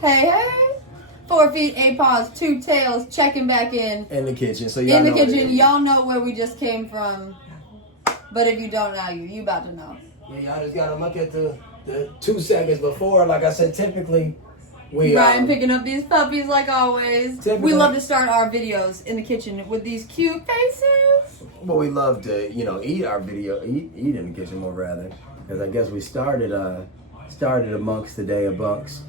Hey, hey. 4 feet, 8 paws, 2 tails, checking back in. In the kitchen. So y'all in the kitchen, y'all know where we just came from. But if you don't now, you about to know. Yeah, y'all just gotta look at the 2 seconds before. Like I said, typically Ryan picking up these puppies like always. We love to start our videos in the kitchen with these cute faces. Well, we love to, eat our eat in the kitchen more rather. Because I guess we started amongst the day amongst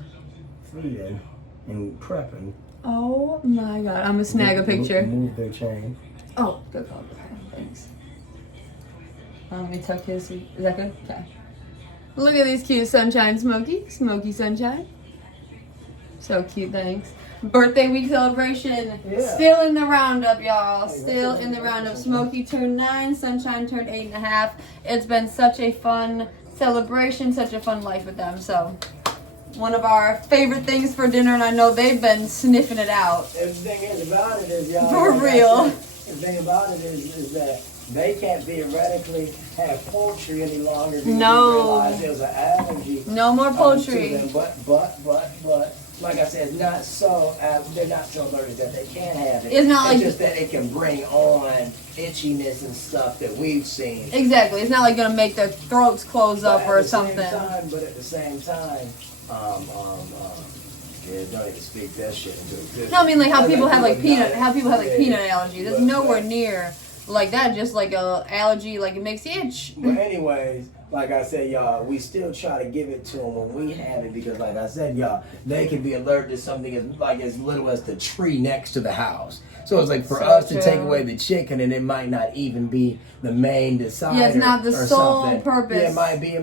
feeding and prepping. Oh my god, I'm gonna snag a picture. Move their chain. Oh, good call. Okay, thanks. Let me tuck his. Is that good? Okay. Look at these cute Sunshine Smokey. Smokey Sunshine. So cute, thanks. Birthday week celebration. Yeah. Still in the roundup, y'all. Still in the roundup. Smokey turned 9. Sunshine turned 8.5. It's been such a fun celebration, such a fun life with them. So, one of our favorite things for dinner, and I know they've been sniffing it out. The thing is about it is, y'all. For real. The thing about it is that they can't theoretically have poultry any longer. Because No. they realize there's an allergy. No more poultry. To them. But, like I said, not so. They're not so allergic that they can't have it. It's not like just that it can bring on itchiness and stuff that we've seen. Exactly. It's not like gonna make their throats close up or something. But at the same time, yeah, don't even speak that shit into it. No, I mean like how people have like peanut allergies. It's nowhere near like that. Just like a allergy, like it makes you itch. But anyways, like I said, y'all, we still try to give it to them when we have it because, like I said, y'all, they can be allergic to something as little as the tree next to the house. So it's like for us to take away the chicken, and it might not even be the main decider. Yeah, it's not the sole something. purpose. Yeah, it might be,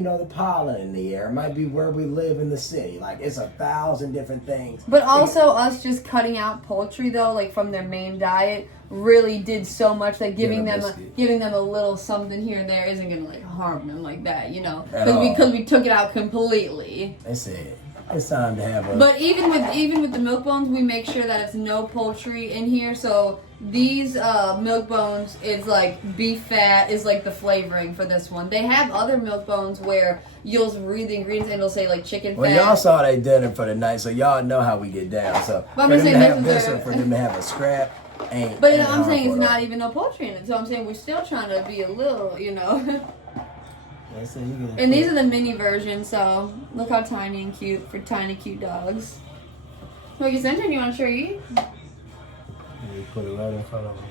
the pollen in the air. It might be where we live in the city. Like it's 1,000 different things. But also us just cutting out poultry though, like from their main diet, really did so much that giving them a little something here and there isn't gonna like harm them like that, because we took it out completely. That's it. It's time to have a. But even with the milk bones, we make sure that it's no poultry in here. So these milk bones, it's like beef fat is like the flavoring for this one. They have other milk bones where you'll read the ingredients and it'll say like chicken fat. Well, y'all saw they dinner for the night, so y'all know how we get down. So but for them to have this or for them to have a scrap. But I'm saying it's not even no poultry in it. So I'm saying we're still trying to be a little, And these are the mini versions, so look how tiny and cute for tiny, cute dogs. Look, Sunshine, you want to sure eat? You put it right in front of them.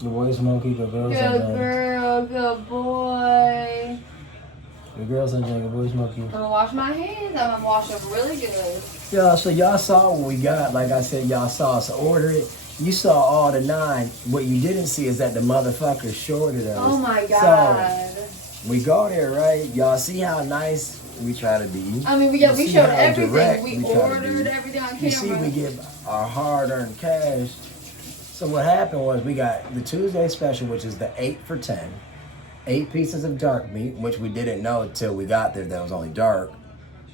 The boy Smokey, the girl Sunshine. Good girl, good boy. The girl Sunshine, the boy Smokey. I'm gonna wash my hands. I'm gonna wash them really good. Yeah, so y'all saw what we got. Like I said, y'all saw us order it. You saw all the 9. What you didn't see is that the motherfucker shorted us. Oh my god. So we go there, right? Y'all see how nice we try to be. I mean, we showed everything. We ordered everything on camera. You see, we give our hard-earned cash. So what happened was we got the Tuesday special, which is the 8 for 10. 8 pieces of dark meat, which we didn't know until we got there that was only dark.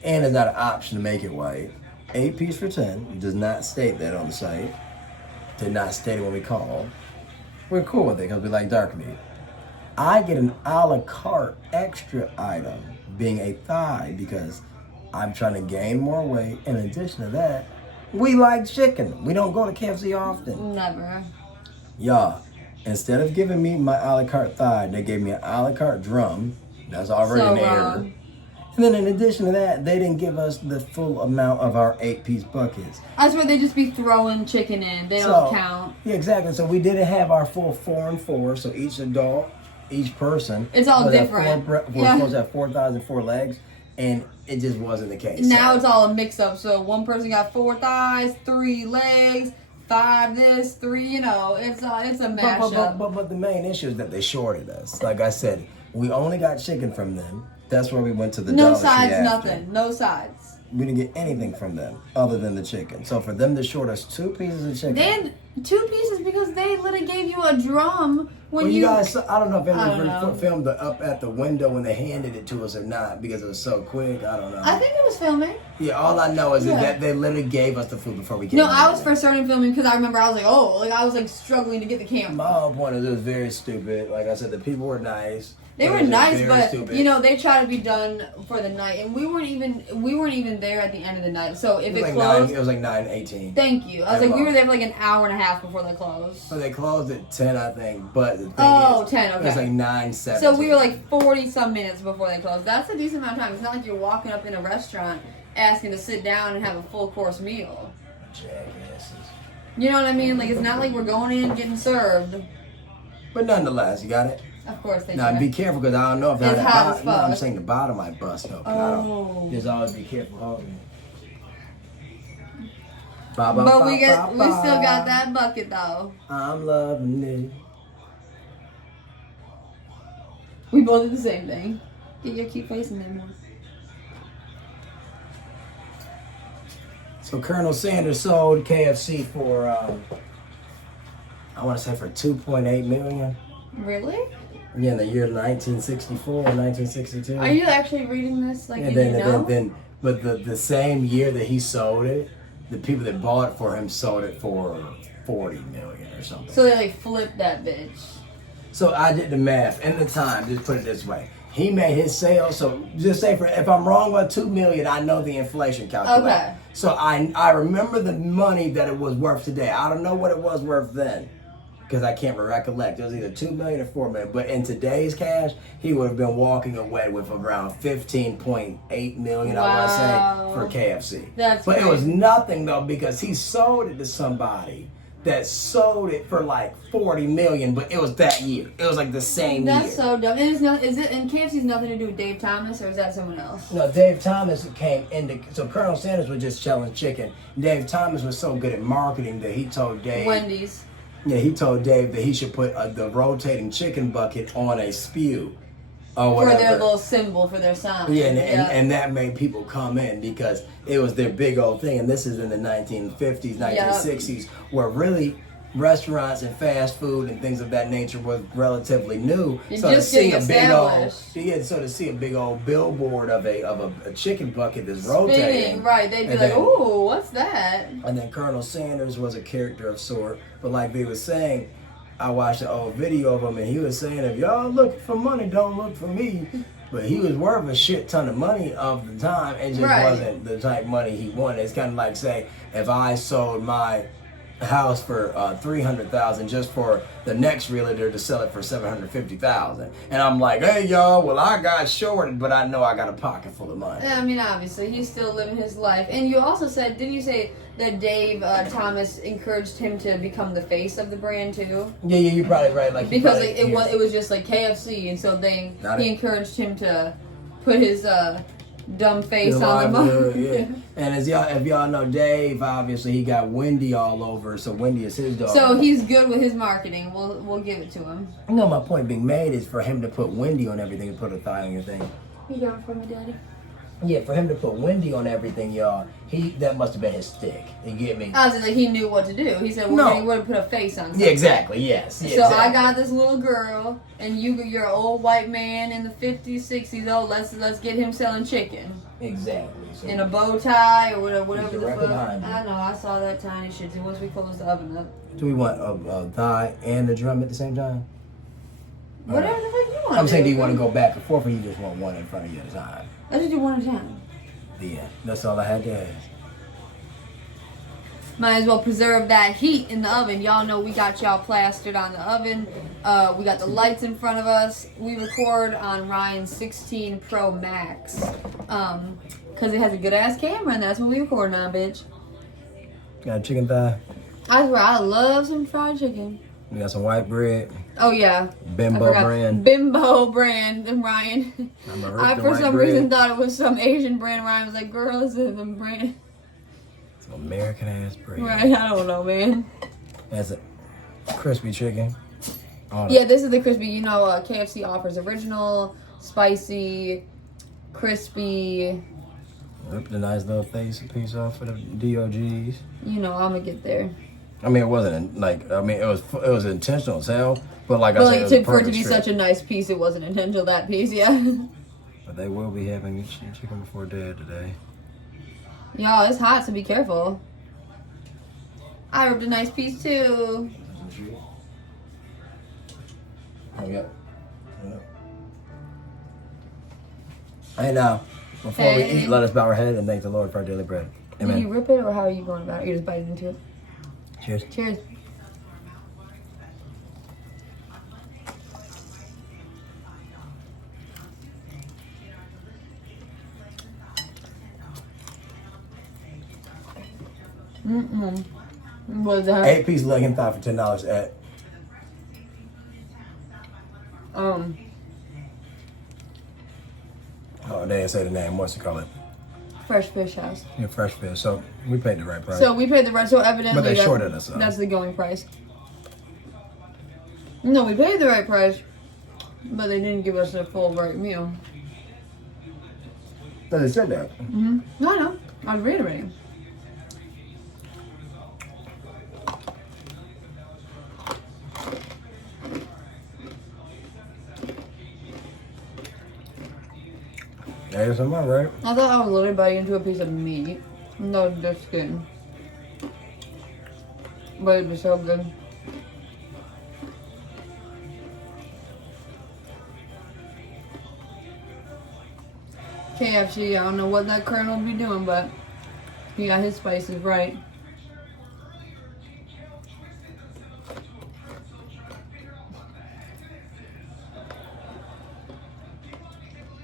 And it's not an option to make it white. 8 piece for 10. It does not state that on the site. Did not state it when we called. We're cool with it because we like dark meat. I get an a la carte extra item, being a thigh, because I'm trying to gain more weight. In addition to that, we like chicken. We don't go to KFC often. Never. Y'all, instead of giving me my a la carte thigh, they gave me an a la carte drum. That's already in the air. And then in addition to that, they didn't give us the full amount of our 8-piece buckets. That's where they just be throwing chicken in. They don't count. Yeah, exactly. So we didn't have our full 4 and 4. So each adult, each person. It's all different. We're supposed to have 4 thighs and 4 legs. And it just wasn't the case. Now it's all a mix-up. So one person got 4 thighs, 3 legs, 5 this, 3, it's a mashup. But the main issue is that they shorted us. Like I said, we only got chicken from them. That's where we went to the No Dollar Tree sides, after. nothing. No sides. We didn't get anything from them other than the chicken. So for them to short us 2 pieces of chicken. 2 pieces because they literally gave you a drum when Well, you. you guys, I don't know if I don't anyone know. filmed the up at the window when they handed it to us or not because it was so quick. I don't know. I think it was filming. Yeah, all I know is Yeah. that they literally gave us the food before we came. No, in. I was first starting filming because I remember I was like, oh, like I was like struggling to get the camera. My whole point is it was very stupid. Like I said, the people were nice. They It were was just nice, very but stupid. you know they try to be done for the night, and we weren't even there at the end of the night. So if it was it like closed, 9. It was like 9:18. thank you. I was At like, we were most. there for like an hour and a half before they closed. So they closed at 10, I think. But the thing Oh, is, 10, it was okay. like 9:17. So we were like 40-some minutes before they closed. That's a decent amount of time. It's not like you're walking up in a restaurant asking to sit down and have a full course meal. Jackasses. You know what I mean? Like it's not like we're going in and getting served. But nonetheless, you got it. Of course they Now do. be careful because I don't know if It's that hot as bottom. No, I'm fuck. saying the bottom might bust though. Oh. Just always be careful holding it. But we still got that bucket though. I'm loving it. We both did the same thing. Get your cute face in there more. So Colonel Sanders sold KFC for, I want to say for 2.8 million. Really? Yeah, in the year 1964 or 1962. Are you actually reading this? Like, And did then, you know? but the same year that he sold it, the people that bought it for him sold it for 40 million or something. So they like flipped that bitch. So I did the math in the time. Just put it this way: he made his sales. So just say if I'm wrong about 2 million, I know the inflation calculation. Okay. So I remember the money that it was worth today. I don't know what it was worth then, because I can't recollect. It was either 2 million or 4 million. But in today's cash, he would have been walking away with around 15.8 million. I want to say for KFC. That's but it was crazy. nothing though because he sold it to somebody that sold it for like 40 million, but it was that year. It was like the same year. That's so dumb. And it's not. Is it? And KFC's nothing to do with Dave Thomas, or is that someone else? No, Dave Thomas came into, so Colonel Sanders was just selling chicken. Dave Thomas was so good at marketing that he told Dave. Wendy's. Yeah, he told Dave that he should put the rotating chicken bucket on a spew or For whatever. their little symbol for their sign. Yeah, and that made people come in because it was their big old thing. And this is in the 1950s, 1960s, where really restaurants and fast food and things of that nature was relatively new. You're So just to see getting a big old, established. so to see a big old billboard of a chicken bucket that's rotating, Spinning, right? They'd be and like, then- "Ooh, what's that?" And then Colonel Sanders was a character of sort, but like they were saying, I watched an old video of him, and he was saying, if y'all looking for money, don't look for me. But he was worth a shit ton of money of the time. It just Right. wasn't the type of money he wanted. It's kind of like, say, if I sold my house for $300,000 just for the next realtor to sell it for $750,000, and I'm like, hey y'all, well I got shorted, but I know I got a pocket full of money. I mean, obviously, he's still living his life. And you also said, didn't you say that Dave Thomas encouraged him to become the face of the brand too? Yeah, you're probably right. Like Because probably, it was just like KFC, and so Not he it. encouraged him to put his dumb face The on the livelihood, market. yeah. And if y'all know Dave, obviously he got Wendy all over, so Wendy is his dog. So he's good with his marketing. We'll give it to him. You know, my point being made is for him to put Wendy on everything and put a thigh on your thing. You got it for me, Daddy. Yeah, for him to put Wendy on everything, y'all, that must have been his stick. You get me? I was like, he knew what to do. He said, No. we're going to put a face on something. Yeah, exactly. Yes. Yeah, So exactly. I got this little girl, and you're an old white man in the 50s, 60s. Oh, let's get him selling chicken Exactly. So, in a bow tie or whatever He's the right fuck. behind you. I know. I saw that tiny shit too. Once we closed the oven up, do we want a thigh and the drum at the same time? whatever the fuck you want. I'm saying, do you want to go back and forth, or you just want one in front of you at a time? Let's just do one at a time. Yeah, that's all I had to ask. Might as well preserve that heat in the oven. Y'all know we got y'all plastered on the oven. We got the lights in front of us. We record on Ryan's 16 Pro Max. Because it has a good ass camera, and that's what we record on, bitch. Got a chicken thigh. I swear, I love some fried chicken. We got some white bread. Oh, yeah. Bimbo I forgot. brand. Bimbo brand, and Ryan. I'm gonna rip I, the for white some bread. reason, thought it was some Asian brand. Ryan was like, girl, this is a brand. Some American ass bread. Right, I don't know, man. That's a crispy chicken. Yeah, this is the crispy. You know, KFC offers original, spicy, crispy. Rip the nice little piece off for the DOGs. You know, I'm gonna get there. I mean, it wasn't like, I mean, it was intentional as hell, but like But I said, like, it was a for it to perfect be strip. such a nice piece, it wasn't intentional, that piece, yeah. But they will be having chicken before dead today. Y'all, it's hot, so be careful. I ripped a nice piece too. Oh, yep. Hey, now, before we Hey. eat, let us bow our head and thank the Lord for our daily bread. Amen. Did you rip it, or how are you going about it? You're just biting into it. Cheers. Cheers. What's that? 8-piece leg and thigh for $10 at oh, they didn't say the name. What's it called? Fresh Fish House. Yeah, Fresh Fish. So we paid the right price. So we paid the rest. So evidently, But they shorted us, though. That's the going price. No, we paid the right price, but they didn't give us the full right meal. No, they said that. No, I know. I was reiterating. Hey, something all right. I thought I was literally biting into a piece of meat. No, the skin. But it'd be so good. KFC, I don't know what that Colonel will be doing, but he got his spices right.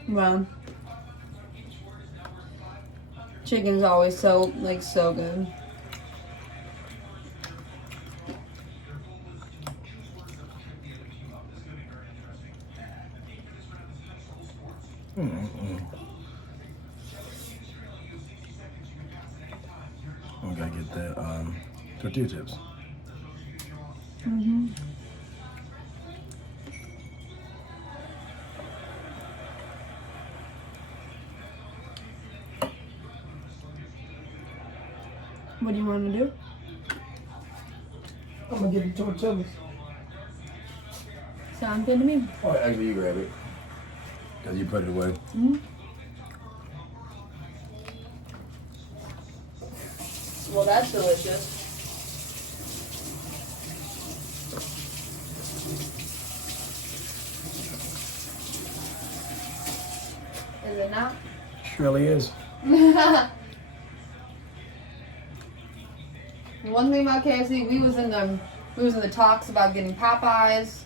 Well, chicken's always so good. We gotta get the tortilla chips. What do you want to do? I'm gonna get the tortillas. Sounds good to me. Oh, actually, you grab it. Because you put it away. Well, that's delicious. Is it not? Surely is. One thing about KFC, we was in the talks about getting Popeyes,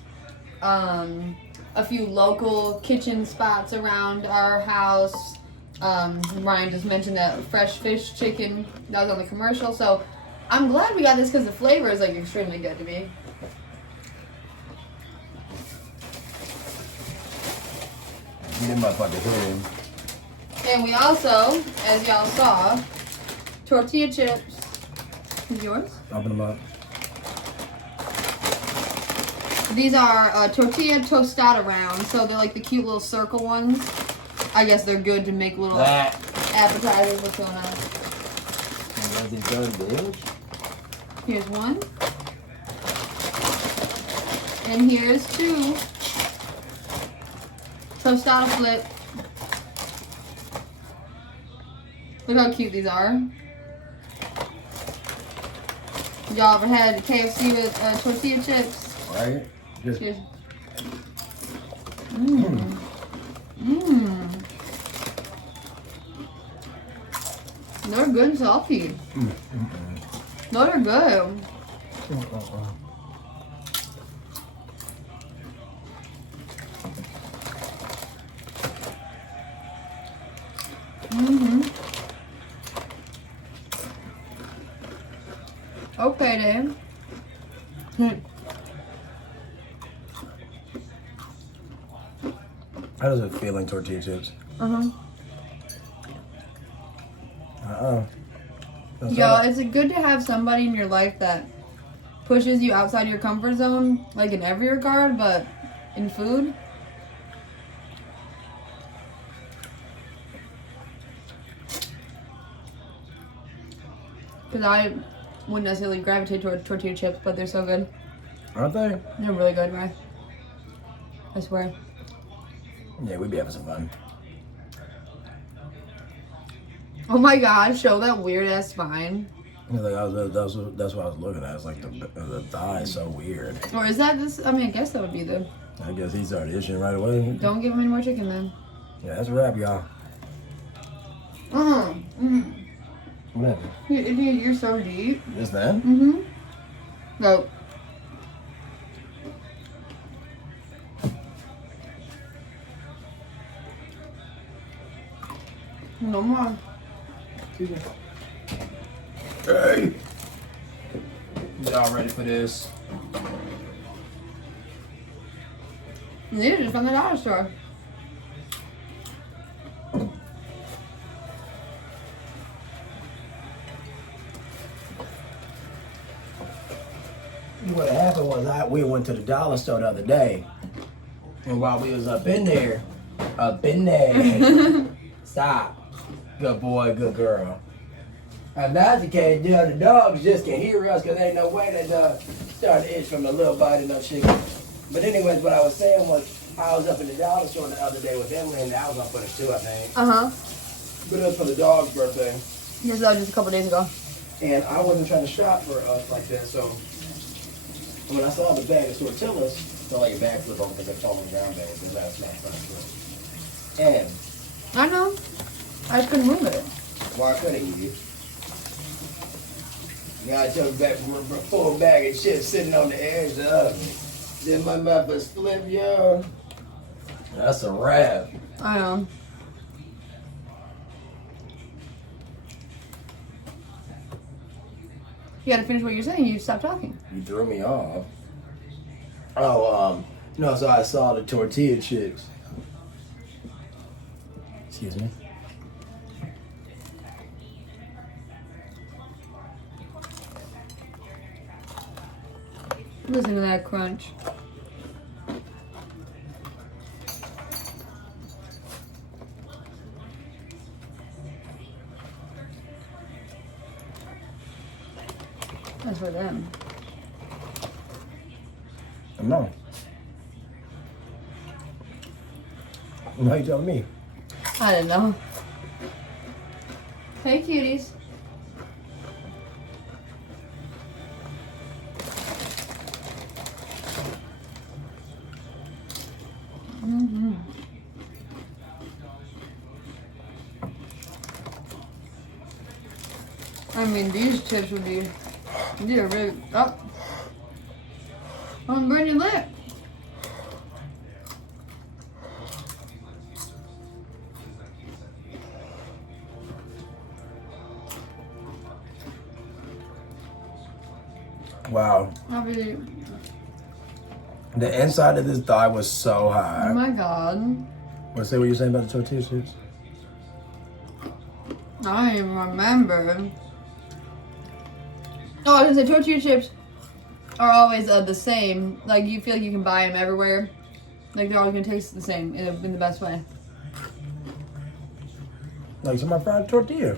a few local kitchen spots around our house. Ryan just mentioned that fresh fish chicken that was on the commercial, so I'm glad we got this because the flavor is like extremely good to me. Get my fucking head in. And we also, as y'all saw, tortilla chips. Is yours? Open them up. These are tortilla tostada rounds, so they're like the cute little circle ones. I guess they're good to make little appetizers. What's going on? Here's one. And here's two. Tostada flip. Look how cute these are. Y'all ever had KFC with tortilla chips? Right? Just Cheers. They're good and salty. Those are good. Okay, then. How does it feel in tortilla chips? Yo, it's good to have somebody in your life that pushes you outside your comfort zone, like in every regard, but in food. Because wouldn't necessarily gravitate toward tortilla chips, but they're so good. Aren't they? They're really good, right? I swear. Yeah, we'd be having some fun. Oh my god, show that weird ass spine. Yeah, like that's what I was looking at. It's like the thigh is so weird. Or is that this? I mean, I guess that would be the. I guess he started itching right away. Don't give him any more chicken then. Yeah, that's a wrap, y'all. What happened? You're so deep. Is that? No. No more. Excuse me. Hey! Y'all ready for this? These are just from the dollar store. What happened was we went to the dollar store the other day, and while we was up in there, stop, good boy, good girl. And now she can't do the dogs just can hear us because ain't no way that dog started to itch from the little bite of no chicken. But anyways, what I was saying was I was up in the dollar store the other day with Emily, and I was on for the 2, I think. But it was for the dog's birthday. This was just a couple days ago. And I wasn't trying to shop for us like that, so when I saw the bag of tortillas, it's not like a bag flip over because they're falling ground bags, because that's not fun. And I know. I just couldn't move it. why couldn't you? Yeah, I took back a full bag of shit sitting on the edge of the oven. Then my mouth was split, yo. That's a wrap. I know. You gotta finish what you're saying. You stopped talking. You threw me off. Oh, no, so I saw the tortilla chips. Excuse me. Listen to that crunch. That's for them. No. Why you telling me? I don't know. Hey, cuties. I mean, these chips would be. These are really. Oh. I'm burning lip. Wow. Obviously. The inside of this thigh was so high. Oh my god. Want to say what you're saying about the tortilla chips? I don't even remember. Oh, I was gonna say tortilla chips are always the same. Like you feel like you can buy them everywhere. Like they're always gonna taste the same in the best way. Like some of my fried tortilla.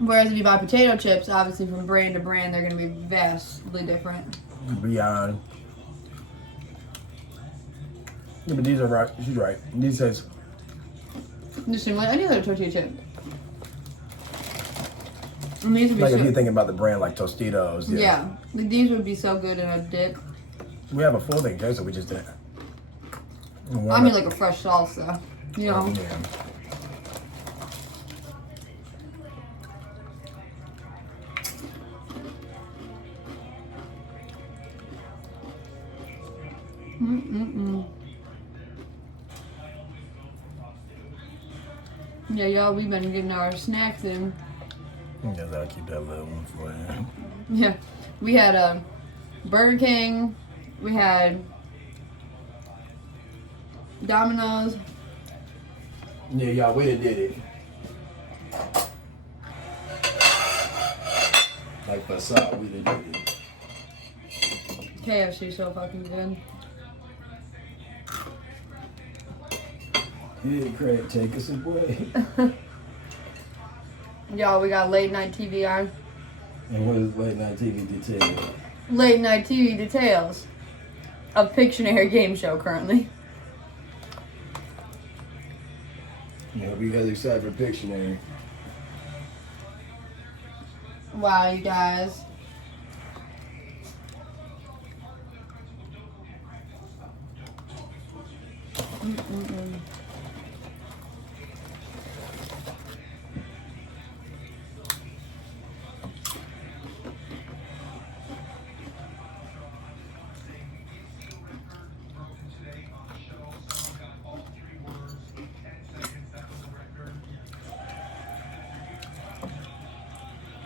Whereas if you buy potato chips, obviously from brand to brand, they're gonna be vastly different. Beyond. Yeah, but these are right. She's right. These says. Just seem like any other tortilla chip. And these would be Like so, if you're thinking about the brand like Tostitos. yeah. Like these would be so good in a dip. We have a full thing too, so we just did. I mean like a fresh salsa, you know. Yeah. Yeah, y'all, we've been getting our snacks in. Because I'll keep that little one for you. Yeah, we had Burger King, we had Domino's. Yeah, y'all, we done did it. Like for salt, we done did it. KFC so fucking good. Yeah, Craig, take us away. Y'all, we got late night TV on. And what is late night TV details? Late night TV details. A Pictionary game show currently. I hope you guys are excited for Pictionary. Wow, you guys.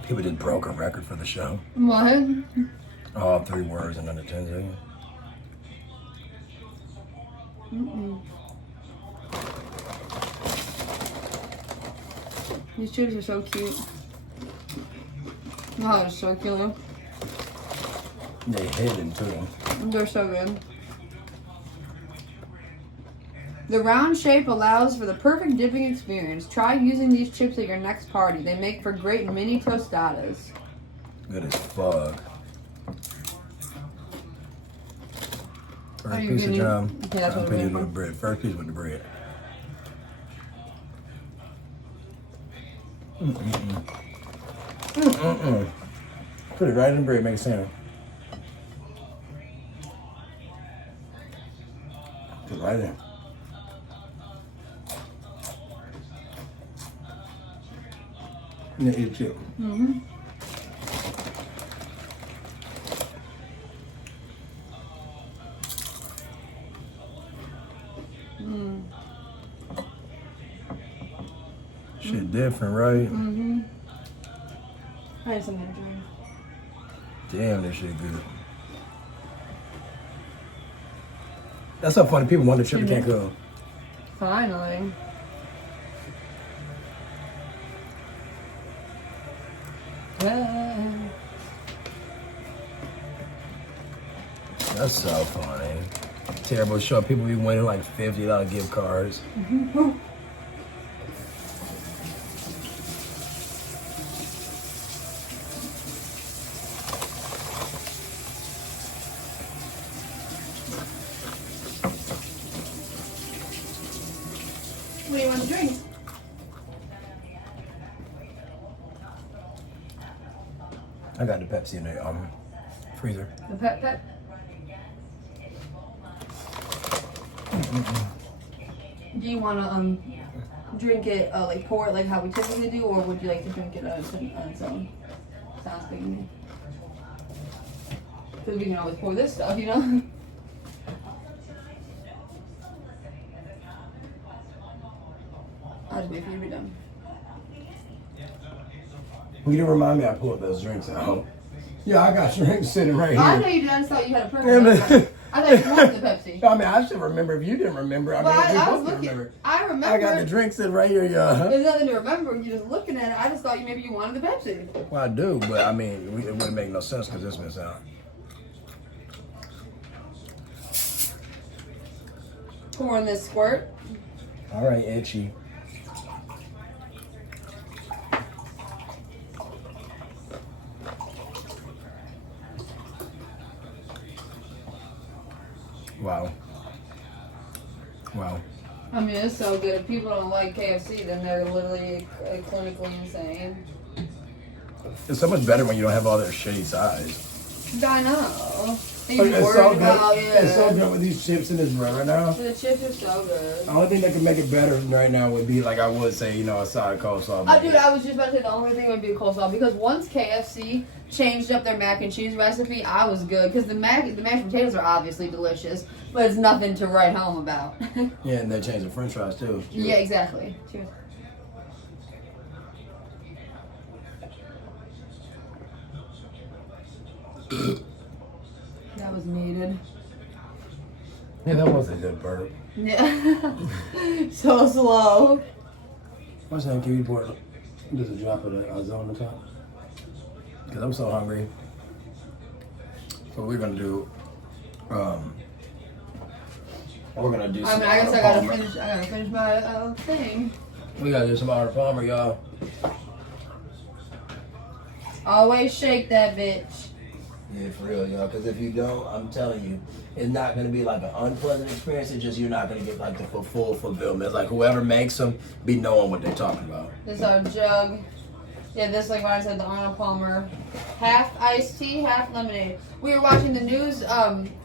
People just broke a record for the show. What? All 3 words in under 10 seconds. These chips are so cute. Oh, they're so cute. They hidden too. They're so good. The round shape allows for the perfect dipping experience. Try using these chips at your next party. They make for great mini tostadas. Good as fuck. First you piece of getting- drum. Okay, that's what I'll put I'm it waiting with for. bread. First piece with the bread. Put it right in the bread, make a sandwich. Put it right in. Yeah, eat a chip. Shit different, right? I need something to drink. Damn, this shit good. That's so funny. People want the trip and can't go. Finally. That's so funny. Terrible show. People be winning like $50 gift cards. What do you want to drink? I got the Pepsi in the freezer. The pet. Do you want to drink it like pour it like how we typically do, or would you like to drink it on its own? Sounds good to me. Because we can always pour this stuff, you know. I'll just wait for you to be done. You didn't remind me I pulled those drinks out. Yeah, I got drinks sitting right I here. know you did. I just thought you had a Yeah, purpose. but- I thought you wanted the Pepsi. I mean, I should remember if you didn't remember. I mean, Well, we I was both looking. remember. I remember. I got the drinks sitting right here, y'all. There's nothing to remember. You're just looking at it. I just thought maybe you wanted the Pepsi. Well, I do, but I mean, it wouldn't make no sense because this missed out. Pouring this squirt. All right, itchy. Wow. Wow. I mean, it's so good. If people don't like KFC, then they're literally clinically insane. It's so much better when you don't have all that shitty size. I know. And But you're it's worried so about, good. yeah. It's so good with these chips in this bread right now. The chips are so good. The only thing that could make it better right now would be, like I would say, you know, a side coleslaw. Dude, I was just about to say the only thing would be the coleslaw, because once KFC changed up their mac and cheese recipe, I was good, because the mashed potatoes are obviously delicious, but it's nothing to write home about. Yeah, and they changed the French fries too. Yeah, exactly. Cheers. That was needed. Yeah, that was a good burp. Yeah. So slow. What's that kiwi port? Just a drop of the ozone on the top. Because I'm so hungry. So we're gonna do. We're gonna do. I mean, I guess I gotta finish my thing. We gotta do some Arnold Palmer, y'all. Always shake that bitch. Yeah, for real, you know, because if you don't, I'm telling you, it's not going to be like an unpleasant experience. It's just you're not going to get like the full fulfillment. It's like whoever makes them be knowing what they're talking about. This is our jug. Yeah, this like what I said, the Arnold Palmer. Half iced tea, half lemonade. We were watching the news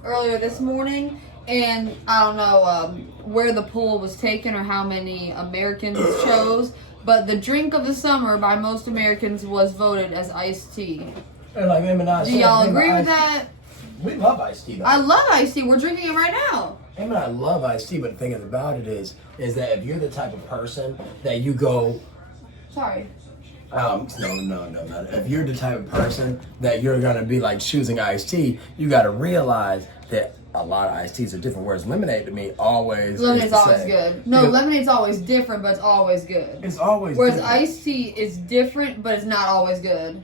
earlier this morning, and I don't know where the poll was taken or how many Americans chose, but the drink of the summer by most Americans was voted as iced tea. And like him and I Do y'all agree with that? We love iced tea, though. I love iced tea. We're drinking it right now. Him and I love iced tea, but the thing about it is that if you're the type of person that you go, Sorry. no. If you're the type of person that you're gonna be like choosing iced tea, you gotta realize that a lot of iced teas are different. Whereas lemonade to me always Lemonade's always same. good. No, lemonade's always different, but it's always good. It's always Whereas different. iced tea is different, but it's not always good.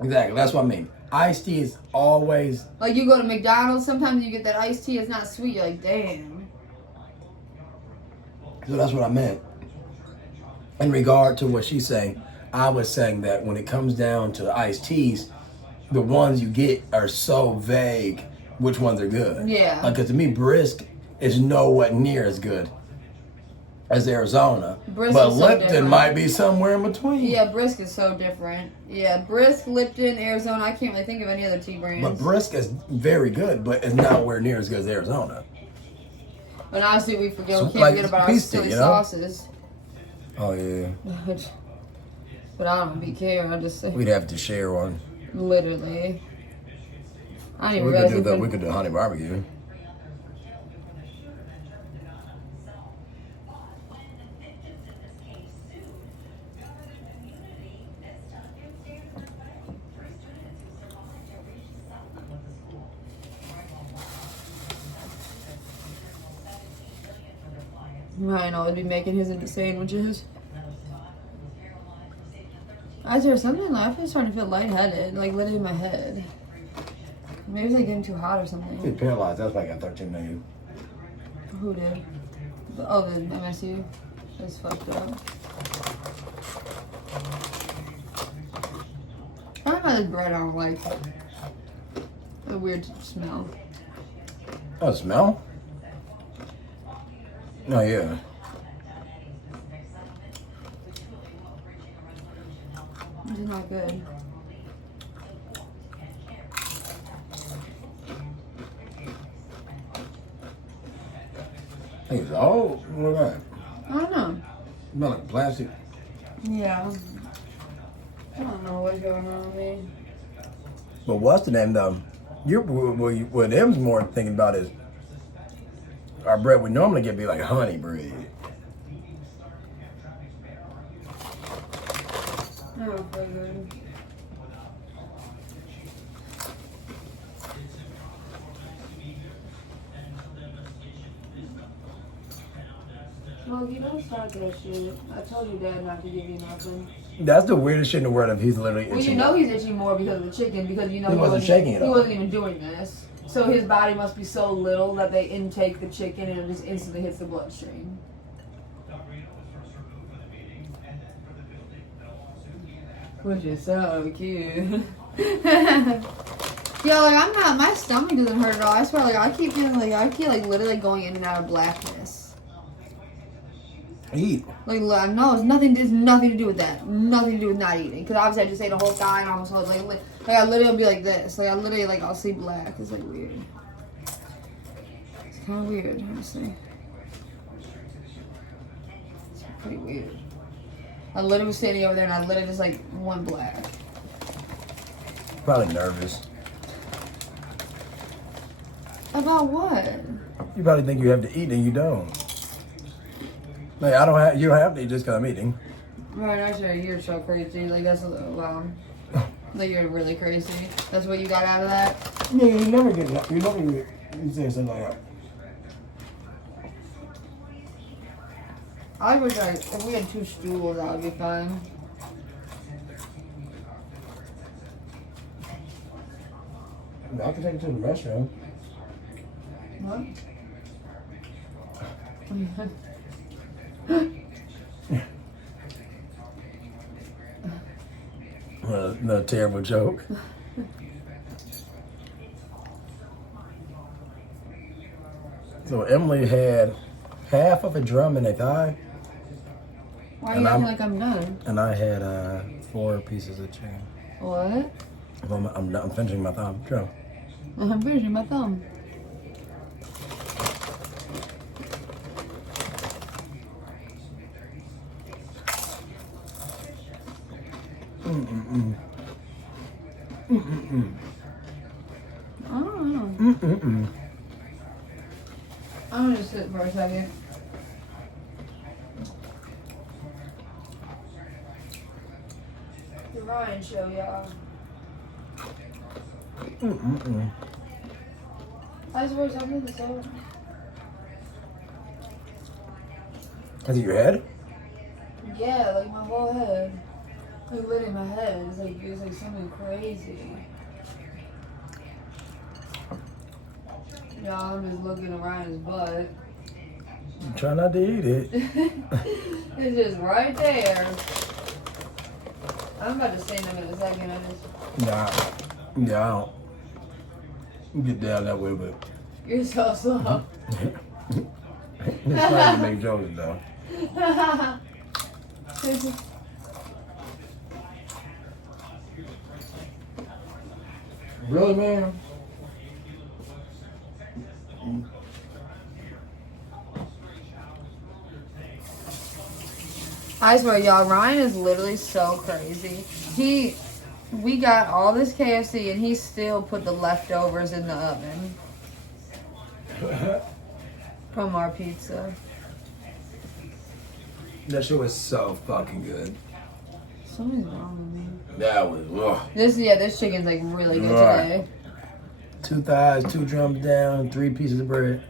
Exactly, that's what I mean. Iced tea is always Like you go to McDonald's, sometimes you get that iced tea, it's not sweet. You're like, damn. so that's what I meant. In regard to what she's saying, I was saying that when it comes down to iced teas, the ones you get are so vague which ones are good. Yeah. Because to me, Brisk is nowhere near as good as Arizona. Brisk but is so Lipton different. might be somewhere in between. Yeah, Brisk is so different. Yeah, Brisk, Lipton, Arizona. I can't really think of any other tea brands. But Brisk is very good, but it's nowhere near as good as Arizona. And obviously we forget, So, we can't like, forget about our peace tea, silly you know? sauces. Oh, yeah. But I don't be care. I just say We'd have to share one. literally. I didn't even We realize could do you that. We could do honey barbecue. I know, I'd be making his into sandwiches. Is there something left? I'm starting to feel lightheaded, like lit in my head. Maybe it's like getting too hot or something. Get paralyzed. That's why I got 13 million. Who did? Oh, the MSU. That's fucked up. I don't know this bread I don't like. A weird smell. Oh, smell? Oh, yeah. It's not good. I think it's all. What about it? I don't know. Smell like plastic. Yeah. I don't know what's going on with me. But what's the name though? What them's more thinking about is our bread we normally get be like honey bread. I don't feel good. Well, if you don't start that shit, I told you Dad not to give you nothing. That's the weirdest shit in the world if he's literally Well, itching. you know he's itching more because of the chicken, because you know He wasn't shaking it He off. wasn't even doing this. So his body must be so little that they intake the chicken and it just instantly hits the bloodstream. Which is so cute. Yeah, like I'm not. My stomach doesn't hurt at all. I swear, like I keep feeling like literally going in and out of blackness. Eat. Like no, it's nothing. There's nothing to do with that. Nothing to do with not eating. Cause obviously I just ate a whole thigh and almost like I literally will be like this. Like I literally like I'll see black. It's like weird. It's kind of weird, honestly. It's pretty weird. I literally was standing over there and I literally just like went black. Probably nervous. About what? You probably think you have to eat and you don't. Like I don't have. You don't have to eat just because I'm eating. Right, actually, you're so crazy. Like that's wow. Like you're really crazy. That's what you got out of that. Yeah, you never get. You never get. You say something like that. I wish if we had 2 stools, that would be fine. I can take you to the restroom. What? No terrible joke. So Emily had half of a drum in a thigh. Why are you acting like I'm done? And I had 4 pieces of chicken. What? I'm finishing my thumb. Drum. I'm finishing my thumb. I'm gonna sit for a second. The Ryan show, y'all. I suppose I'm in the soda. Is it your head? Yeah, like my whole head. Like literally my head. It's like something crazy. Y'all, I'm just looking at Ryan's butt. Try not to eat it. It's just right there. I'm about to stain them in a second. I just Yeah, I don't get down that way, but you're so slow. it's fun to make jokes though. Really, man? I swear, y'all, Ryan is literally so crazy. We got all this KFC and he still put the leftovers in the oven from our pizza. That shit was so fucking good. Something's wrong with me. That was This chicken's like really good today. 2 thighs, 2 drums down, 3 pieces of bread.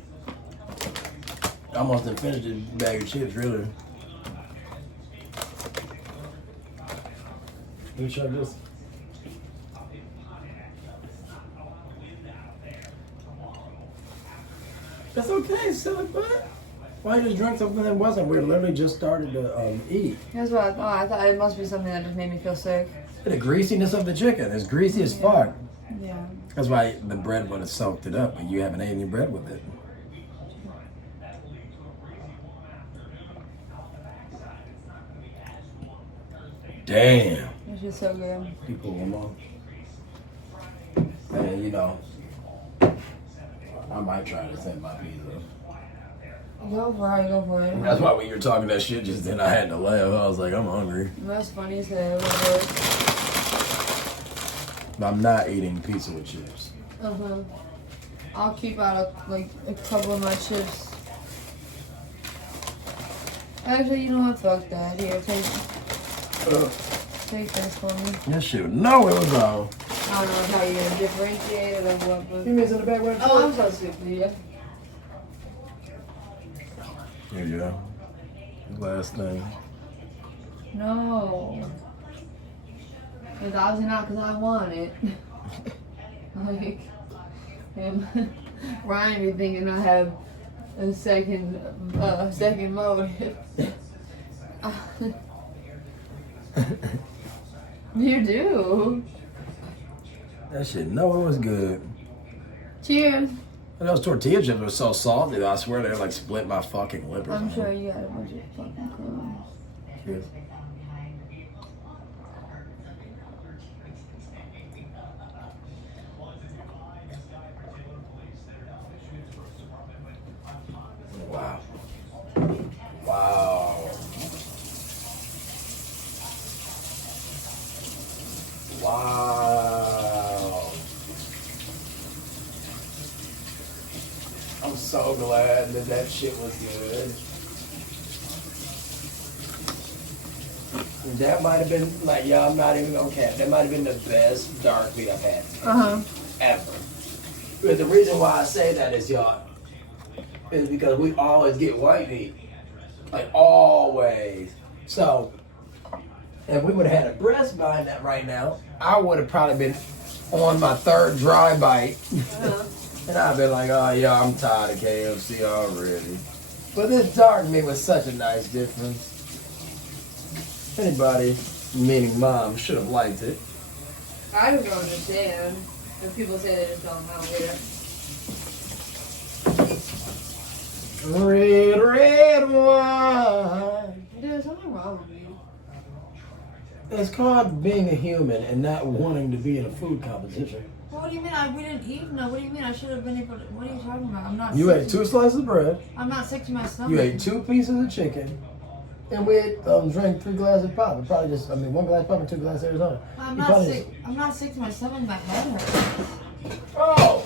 Almost done finished this bag of chips, really. Let me try this. That's okay, silly butt. Why you just drink something that wasn't? We literally just started to eat. That's what I thought. I thought it must be something that just made me feel sick. The greasiness of the chicken. It's greasy as fuck. Yeah. That's why the bread would have soaked it up, but you haven't ate any bread with it. Damn. It's just so good. People them on. And you know, I might try to send my pizza. Go for it, go for it. That's why when you were talking that shit just then, I had to laugh. I was like, I'm hungry. That's funny as hell. But I'm not eating pizza with chips. I'll keep out a couple of my chips. Actually, you know what? Fuck that. Here, take this for me. That shit, no, it was all. I don't know how you're gonna differentiate it or what, but. You mean in the back? Oh, I'm so sick of you. Here you go. Last thing. No. It's obviously not because I want it. Like, Ryan be thinking I have a second motive. You do. That shit, no, it was good. Cheers. And those tortilla chips were so salty that I swear they like split my fucking lip or I'm something. sure you got a bunch of fucking crumbs. Cheers. Wow. Wow. Wow. I'm so glad that that shit was good. That might have been, like, y'all, I'm not even gonna cap. That might have been the best dark meat I've had ever. But the reason why I say that is, y'all, is because we always get white meat. Like, always. So, if we would have had a breast buying that right now, I would have probably been on my 3rd dry bite. And I'd be like, oh, yeah, I'm tired of KFC already. But this dark meat was such a nice difference. Anybody, meaning Mom, should have liked it. I just don't understand. If people say they just don't, I don't get it. Red wine. Dude, there's something wrong with me. It's called being a human and not wanting to be in a food competition. Well, what do you mean? We didn't eat? No, what do you mean? I should have been able to. What are you talking about? I'm not You sick ate 2 slices of bread. I'm not sick to my stomach. You ate 2 pieces of chicken. And we drank 3 glasses of pop. Probably just, 1 glass of pop and 2 glasses of Arizona. I'm not sick. I'm not sick to my stomach. My head hurts. Oh!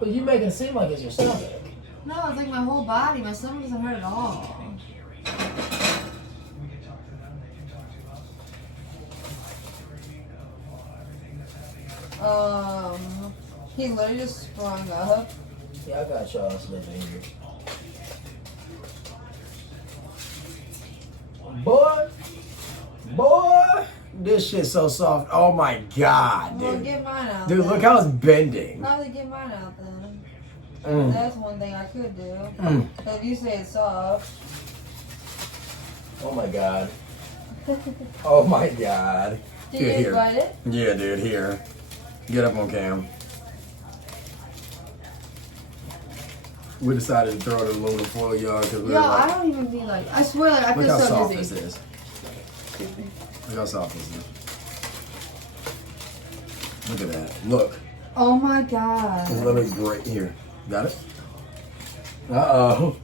But you make it seem like it's your stomach. No, it's like my whole body. My stomach doesn't hurt at all. He literally just sprung up. Yeah, I got y'all slipping here. Boy, this shit's so soft. Oh my god, Well, dude. get mine out. Dude, then. look how it's bending. Probably get mine out then. Mm. That's one thing I could do. Mm. If you say it's soft. Oh my god. Oh my god. Did Good, you here. bite it? Yeah, dude, here. Get up on cam. We decided to throw it in aluminum foil, y'all, because we Yo, were I like, don't even be like. I swear, like I look feel how so soft dizzy. this is. Excuse me. Look how soft this is. Look at that. Look. Oh my god. It's literally great. Here. Got it? Uh-oh.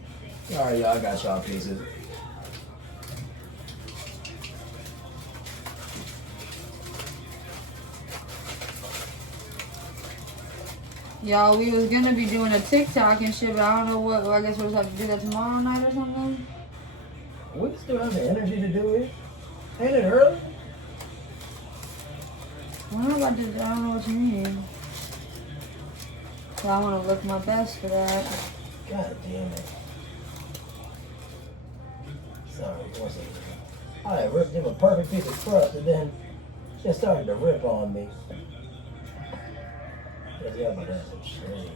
All right, y'all. I got y'all pieces. Y'all, we was gonna be doing a TikTok and shit, but I don't know what. I guess we'll just have to do that tomorrow night or something. We still have the energy to do it. Ain't it early? I don't know about this. I don't know what you mean. So I want to look my best for that. God damn it. Sorry, one second. I ripped him a perfect piece of crust and then just started to rip on me. Yeah, but that's a shame.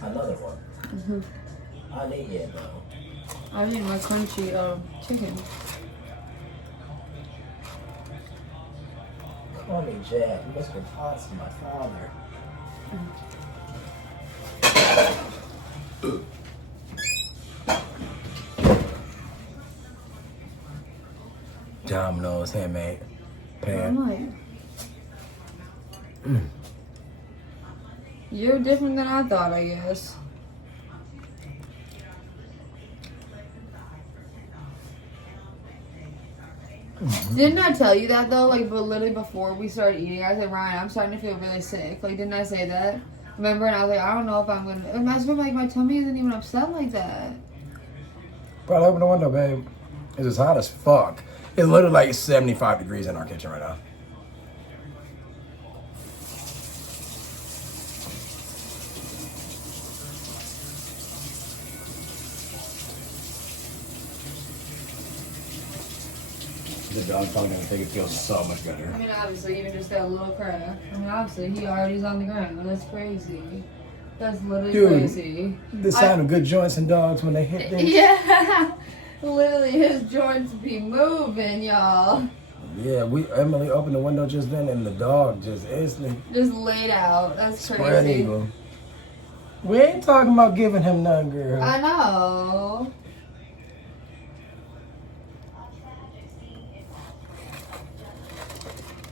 Another one. Mm-hmm. I need it though. I need my crunchy chicken. Call me Jack. Mr. Potts, my father. Domino's handmade pan. I'm like, you're different than I thought, I guess. Didn't I tell you that though? Like, but literally before we started eating, I said, Ryan, I'm starting to feel really sick. Like, didn't I say that? Remember? And I was like, I don't know if I'm gonna. And I swear, like, my tummy isn't even upset like that. Bro, open the window, babe. It's just hot as fuck. It's literally like 75 degrees in our kitchen right now. The dog's probably gonna think it feels so much better. I mean, obviously, even just that little crack. I mean, obviously, he already's on the ground. That's crazy. That's literally Dude, crazy. The sound of good joints and dogs when they hit things. Yeah. Literally, his joints be moving, y'all. Yeah, Emily opened the window just then and the dog just instantly Just laid out. That's spread crazy. eagle. We ain't talking about giving him none, girl. I know.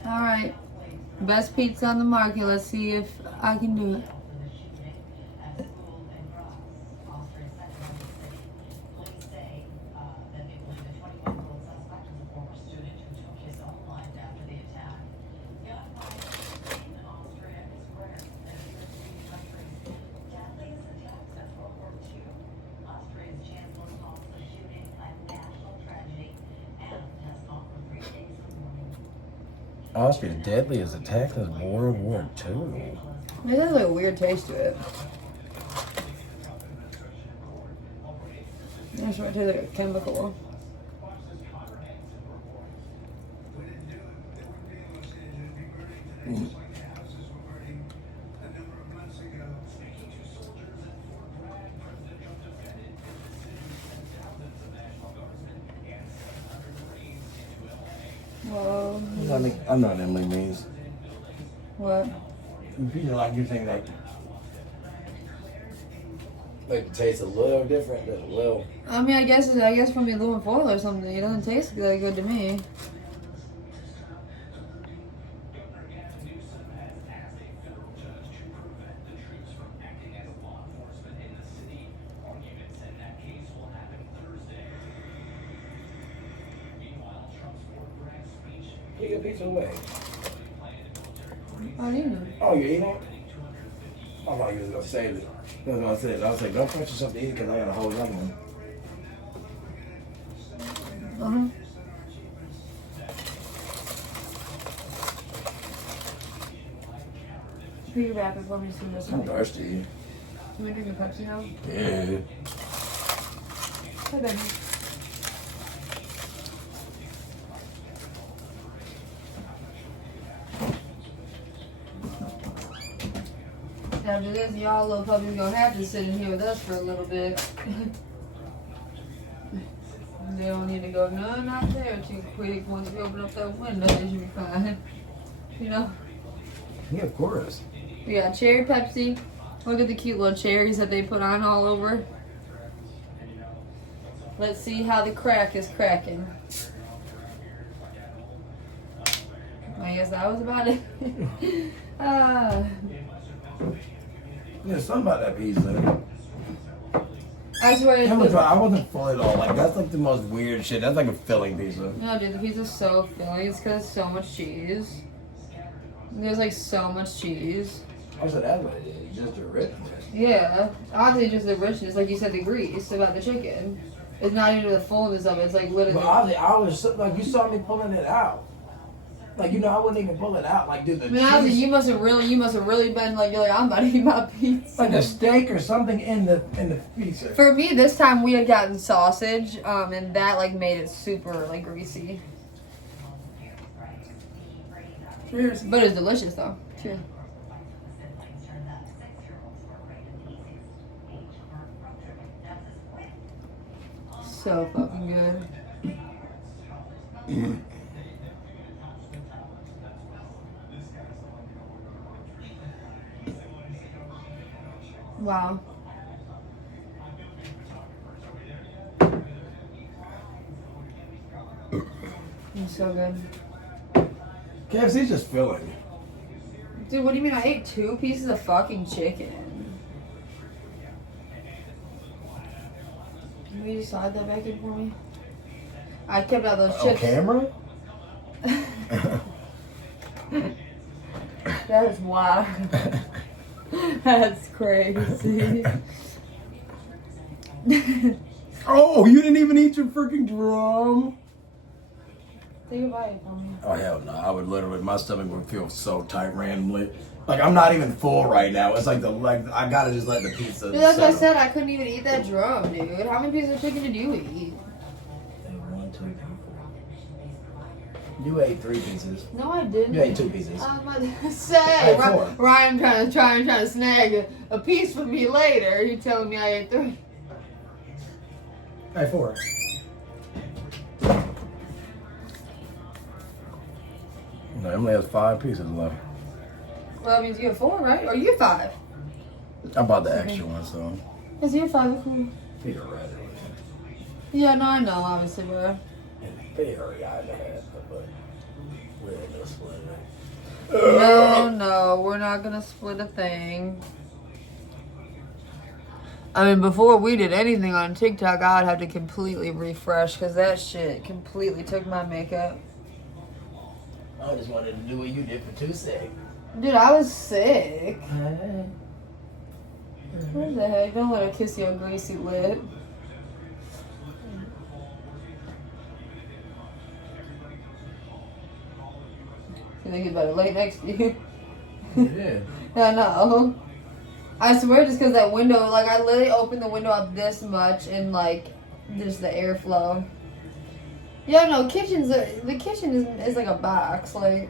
All right. Best pizza on the market. Let's see if I can do it. Austria's deadly as attack as World War II. It has like a weird taste to it. Yeah, sure, it tastes like a chemical. What? I know what Emily means. What? You like you think like the taste a little different, just a little. I mean, I guess from the aluminum foil or something, it doesn't taste that good to me. Eat a piece away. I didn't know. Oh, you eating it? I thought you was gonna save it. That's what I said. I was like, don't put yourself to eat because I got a whole other one. Can you wrap it for me soon? I'm thirsty. Can we drink a Pepsi now? Yeah. Hey, baby. After this, y'all little puppies gonna have to sit in here with us for a little bit. They don't need to go none out there too quick. Once we open up that window, they should be fine. You know? Yeah, of course. We got cherry Pepsi. Look at the cute little cherries that they put on all over. Let's see how the crack is cracking. I guess that was about it. Yeah, something about that pizza. I swear it's I wasn't full at all. Like, that's like the most weird shit. That's like a filling pizza. no, dude, the pizza's so filling. It's because so much cheese. There's like so much cheese. I said that's what it is. Just the richness. Yeah, obviously just the richness, like you said, the grease about the chicken. It's not even the fullness of it. It's like literally. But I was like, you saw me pulling it out. Like, you know, I wouldn't even pull it out. Like, dude, the I mean, obviously, you must have really been like, you're like, I'm about to eat my pizza. like a steak or something in the pizza. For me, this time we had gotten sausage, and that like made it super like greasy. Cheers. But it's delicious though. Cheers. So fucking good. Wow. It's so good. KFC's just filling. Dude, what do you mean I ate 2 pieces of fucking chicken? Can you just slide that back in for me? I kept out those chips. On camera? That is wild. That's crazy. Oh, you didn't even eat your freaking drum. Say goodbye for me. Oh, hell no. I would literally, my stomach would feel so tight randomly. Like, I'm not even full right now. It's like I gotta just let the pizza. Dude, that's what I settle. said. I couldn't even eat that drum, dude. How many pieces of chicken did you eat? 1, 2, 3, 4. You ate 3 pieces. No, I didn't. You ate 2 pieces. I'm about to say, ate 4. Ryan trying to snag a piece from me later. He telling me I ate 3. I ate 4. No, Emily has 5 pieces left. Well, that means you have 4, right? Or you have 5? I bought the extra one, so. Yes, you have 5. Cool. Peter read it. Yeah, no, I know, obviously, bro. Peter, I know that, but we're in this split. No, we're not gonna split a thing. I mean, before we did anything on TikTok, I would have to completely refresh because that shit completely took my makeup. I just wanted to do what you did for 2 seconds. Dude, I was sick. What the heck? Don't let her kiss your greasy lip. You think he's about to lay next to you? Yeah. I know. I swear, just because that window, like, I literally opened the window up this much and, like, just the airflow. Yeah, no, the kitchen is like a box, like.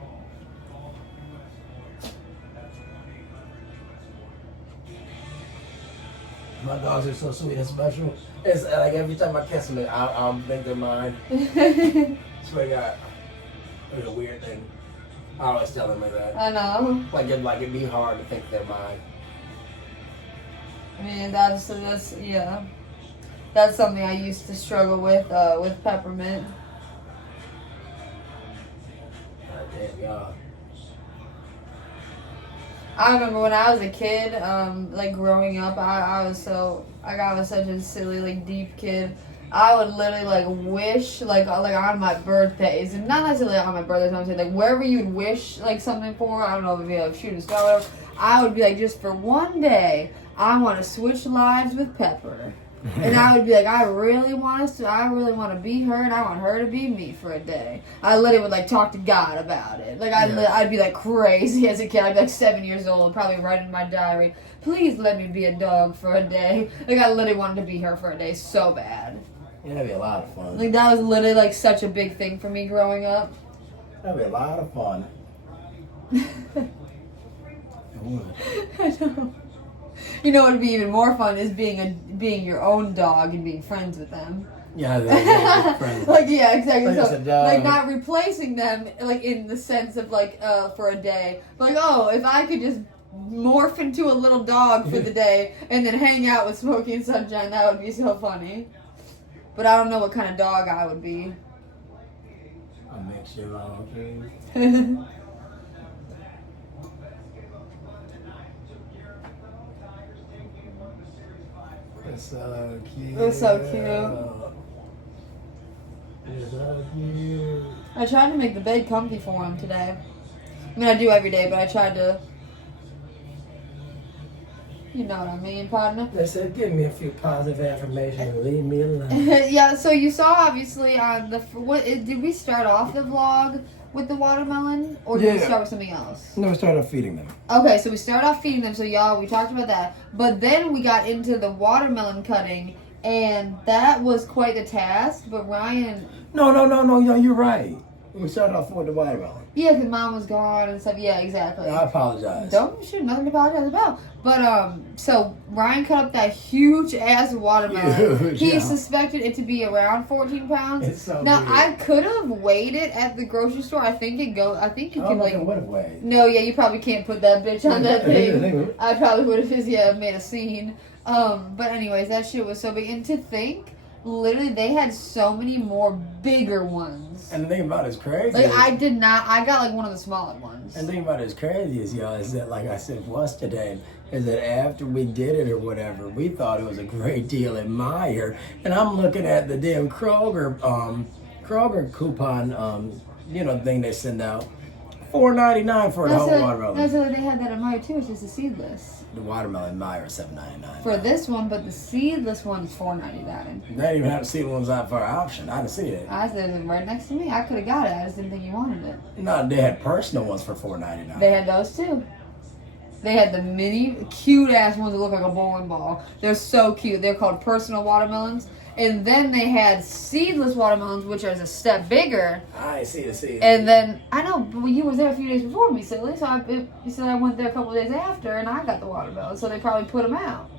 My dogs are so sweet and special. It's like every time I kiss them, I'll think they're mine. Swear to God. It's a weird thing. I always tell them that. I know. It'd be hard to think they're mine. I mean, that's something I used to struggle with peppermint. Damn, y'all. I remember when I was a kid, growing up, I was such a silly, deep kid. I would literally, wish, on my birthdays, and not necessarily on my birthdays, I'm saying, wherever you'd wish, something for, I don't know, if it'd be, shooting star or whatever, I would be just for one day, I want to switch lives with Pepper. And I would be I really want to be her, and I want her to be me for a day. I literally would talk to God about it. I'd be crazy as a kid. I'd be 7 years old, probably writing in my diary, please let me be a dog for a day. I literally wanted to be her for a day so bad. Yeah, that'd be a lot of fun. That was literally such a big thing for me growing up. That'd be a lot of fun. It would. I know. You know what would be even more fun is being your own dog and being friends with them. Yeah, they're friends. Yeah, exactly. So, not replacing them in the sense of for a day. If I could just morph into a little dog for the day and then hang out with Smokey and Sunshine, that would be so funny. But I don't know what kind of dog I would be. A mixture of all things. It's so cute. It was so cute. It's so cute. I tried to make the bed comfy for him today. I mean, I do every day, but I tried to. You know what I mean, partner? They said, give me a few positive affirmations and leave me alone. Yeah, so you saw obviously on did we start off the vlog with the watermelon, or did we start with something else? No, we started off feeding them. Okay, so we started off feeding them, so y'all, we talked about that. But then we got into the watermelon cutting, and that was quite the task, but Ryan... No, you're right. We started off with the watermelon. Yeah, because Mom was gone and stuff. Yeah, exactly. I apologize. Don't shoot, nothing to apologize about. But, so Ryan cut up that huge-ass watermelon. He suspected it to be around 14 pounds. It's so now, big. I could have weighed it at the grocery store. I think you can, would have weighed. No, yeah, you probably can't put that bitch on that thing. I probably would have made a scene. But anyways, that shit was so big. And to think, literally, they had so many more bigger ones. And the thing about it is crazy. I got one of the smaller ones. And the thing about it is crazy is that, like I said once today, is that after we did it or whatever, we thought it was a great deal at Meijer. And I'm looking at the damn Kroger coupon, thing they send out. $4.99 for the whole watermelon. That's what they had that at Meijer too. It's just a seedless. The watermelon in Meijer is $7.99. For this one, but the seedless one is $4.99. They didn't even have the seedless ones out for an option. I didn't see it. I said it was right next to me. I could have got it. I just didn't think you wanted it. No, they had personal ones for $4.99. They had those too. They had the mini, cute ass ones that look like a bowling ball. They're so cute. They're called personal watermelons. And then they had seedless watermelons, which are a step bigger. I see the seed. And then, I know, but you was there a few days before me, silly. So you said I went there a couple of days after, and I got the watermelon. So they probably put them out.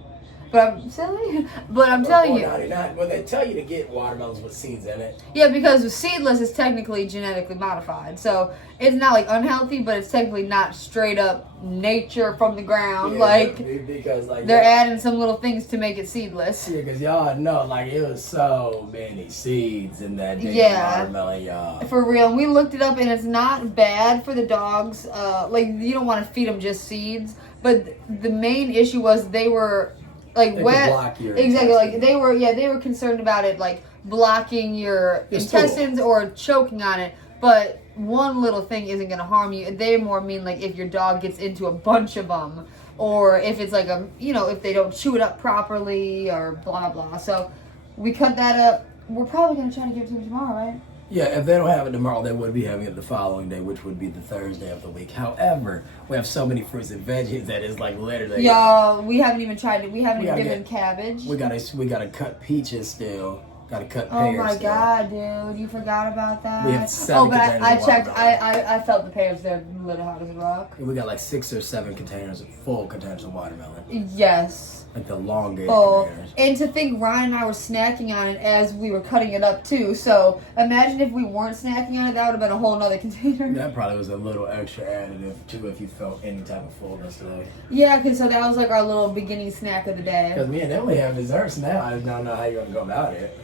But I'm silly. But I'm telling you. Well, they tell you to get watermelons with seeds in it. Yeah, because the seedless is technically genetically modified. So it's not unhealthy, but it's technically not straight up nature from the ground. Because they're adding some little things to make it seedless. Yeah, because y'all know, it was so many seeds in that damn watermelon, y'all. For real. And we looked it up, and it's not bad for the dogs. You don't want to feed them just seeds. But the main issue was they were... wet, exactly. They were concerned about it, blocking your intestines or choking on it. But one little thing isn't going to harm you. They more mean if your dog gets into a bunch of them, or if it's if they don't chew it up properly, or blah blah. So we cut that up. We're probably going to try to give it to them tomorrow, right? Yeah, if they don't have it tomorrow, they would be having it the following day, which would be the Thursday of the week. However, we have so many fruits and veggies that is literally. Y'all, we haven't even tried it. We haven't even given cabbage. We gotta cut peaches still, Gotta cut Oh pears. my still. God, dude, you forgot about that. We have 7 but containers I of checked. watermelon. I felt the pears. They're literally hot as a rock. We got like 6 or 7 containers, full containers of watermelon. Yes. Like the elongated Oh, containers. and to think Ryan and I were snacking on it as we were cutting it up too. So imagine if we weren't snacking on it, that would have been a whole nother container. That probably was a little extra additive too if you felt any type of fullness today. Yeah, because so that was like our little beginning snack of the day. Because me and Emily have desserts now. I just don't know how you're gonna go about it.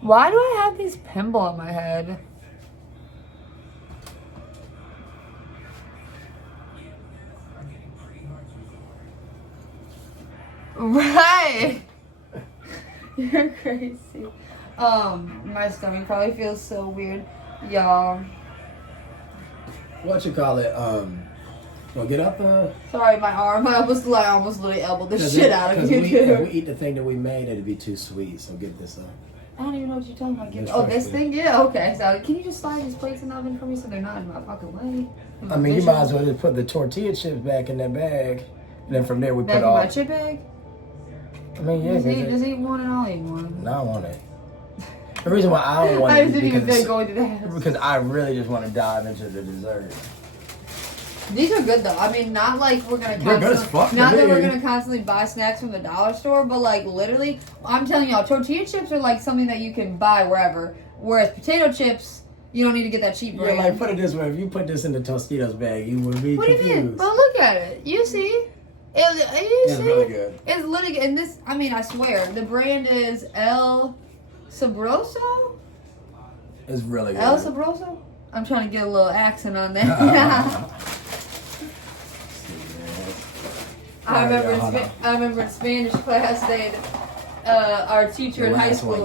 Why do I have these pinball on my head? Right. You're crazy. My stomach probably feels so weird, y'all. What you call it? Well, get up. Sorry, my arm. I almost literally elbowed the shit out of you, If dude. we eat the thing that we made, it'd be too sweet. So get this up. I don't even know what you're talking about. Just Oh, this fresh thing? Yeah, okay. So, can you just slide these plates in the oven for me so they're not in my fucking way? I mean, you might as well just put the tortilla chips back in that bag, and then from there we Back put in all. my chip bag? I mean, yeah. Just eat one and I'll eat one. No, I want it. The reason why I don't want I it just is didn't even because, think going to that. because I really just want to dive into the dessert. These are good though. I mean, not like we're gonna They're good as constantly, fuck to not that me. we're gonna constantly buy snacks from the dollar store, but like literally, I'm telling y'all, tortilla chips are like something that you can buy wherever. Whereas potato chips, you don't need to get that cheap Yeah, brand. like put it this way: if you put this in the Tostitos bag, you would be What do confused. you mean? But look at it. You see? It's really good. It's literally good. And this, I mean, I swear, the brand is El Sabroso? It's really good. El Sabroso? I'm trying to get a little accent on there. I remember in Spanish class, our teacher in high school,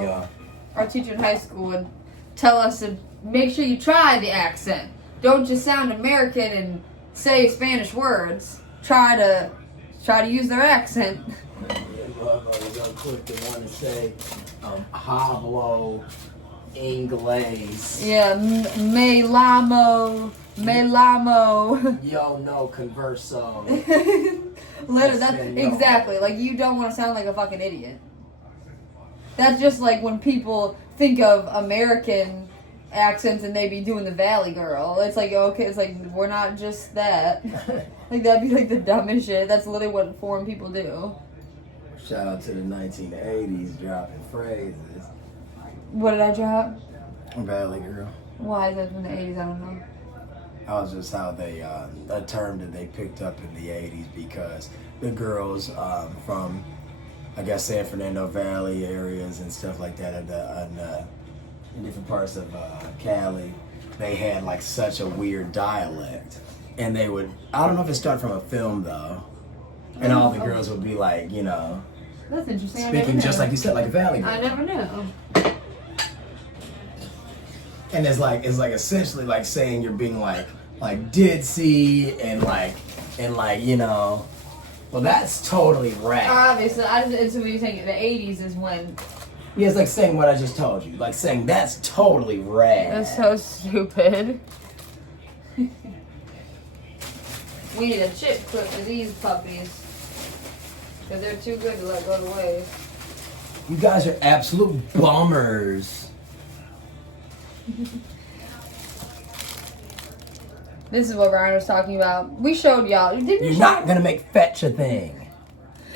would tell us to make sure you try the accent. Don't just sound American and say Spanish words. Try to use their accent. Real quick, they want to say hablo inglés. Yeah, me lamo. Yo no converso. Literally, that's exactly. Like, you don't want to sound like a fucking idiot. That's just like when people think of American accents and they be doing the Valley Girl. It's like, okay, it's like, we're not just that. Like, that'd be like the dumbest shit. That's literally what foreign people do. Shout out to the 1980s dropping phrases. What did I drop? Valley Girl. Why is that from the 80s? I don't know. That was just how they, a term that they picked up in the 80s because the girls from, I guess, San Fernando Valley areas and stuff like that in different parts of Cali, they had like such a weird dialect. And they would, I don't know if it started from a film though, and all the girls would be like, you know, That's interesting. speaking just like you said, like a Valley girl. I never knew. And it's like essentially like saying you're being like ditzy and like you know, well that's totally rap. Obviously, it's what you're saying. The 80s is when. Yeah, it's like saying what I just told you, like saying that's totally rap. That's so stupid. We need a chip clip for these puppies. Because they're too good to let go to waste. You guys are absolute bummers. This is what Ryan was talking about. We showed y'all. You're not gonna make fetch a thing.